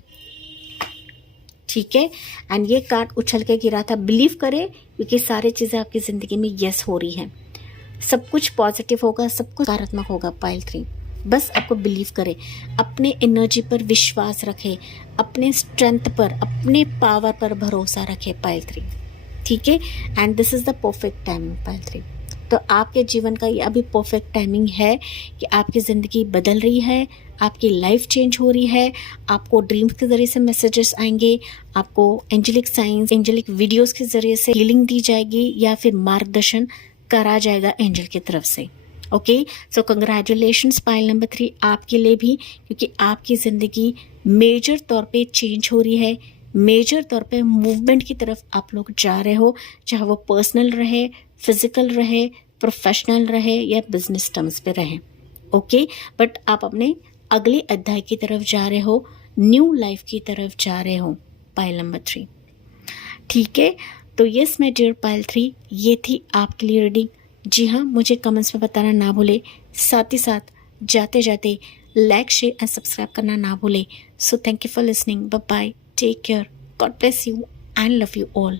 ठीक है, एंड ये कार्ड उछल के गिरा था, बिलीव करे, क्योंकि सारी चीज़ें आपकी ज़िंदगी में यस हो रही हैं, सब कुछ पॉजिटिव होगा, सब कुछ सकारात्मक होगा पाइल 3। बस आपको बिलीव करें, अपने एनर्जी पर विश्वास रखें, अपने स्ट्रेंथ पर, अपने पावर पर भरोसा रखें पाइल 3। ठीक है, and this is the perfect timing pile 3। तो आपके जीवन का ये अभी परफेक्ट टाइमिंग है कि आपकी ज़िंदगी बदल रही है, आपकी लाइफ चेंज हो रही है, आपको ड्रीम्स के ज़रिए से मैसेजेस आएंगे, आपको एंजेलिक साइंस, एंजेलिक वीडियोस के ज़रिए से हीलिंग दी जाएगी या फिर मार्गदर्शन करा जाएगा एंजल की तरफ से। ओके, सो कंग्रेचुलेशंस पाइल नंबर 3 आपके लिए भी, क्योंकि आपकी ज़िंदगी मेजर तौर पे चेंज हो रही है, मेजर तौर पे मूवमेंट की तरफ आप लोग जा रहे हो, चाहे वो पर्सनल रहे, फिजिकल रहे, प्रोफेशनल रहे या बिजनेस टर्म्स पे रहे। ओके, बट आप अपने अगले अध्याय की तरफ जा रहे हो, न्यू लाइफ की तरफ जा रहे हो पाइल नंबर 3। ठीक है, तो यस माय डियर पाइल 3, ये थी आपके लिए रीडिंग। जी हाँ, मुझे कमेंट्स में बताना ना भूले, साथ ही साथ जाते जाते लाइक, शेयर एंड सब्सक्राइब करना ना भूले। So thank you for listening, bye bye, take care, God bless you and love you all.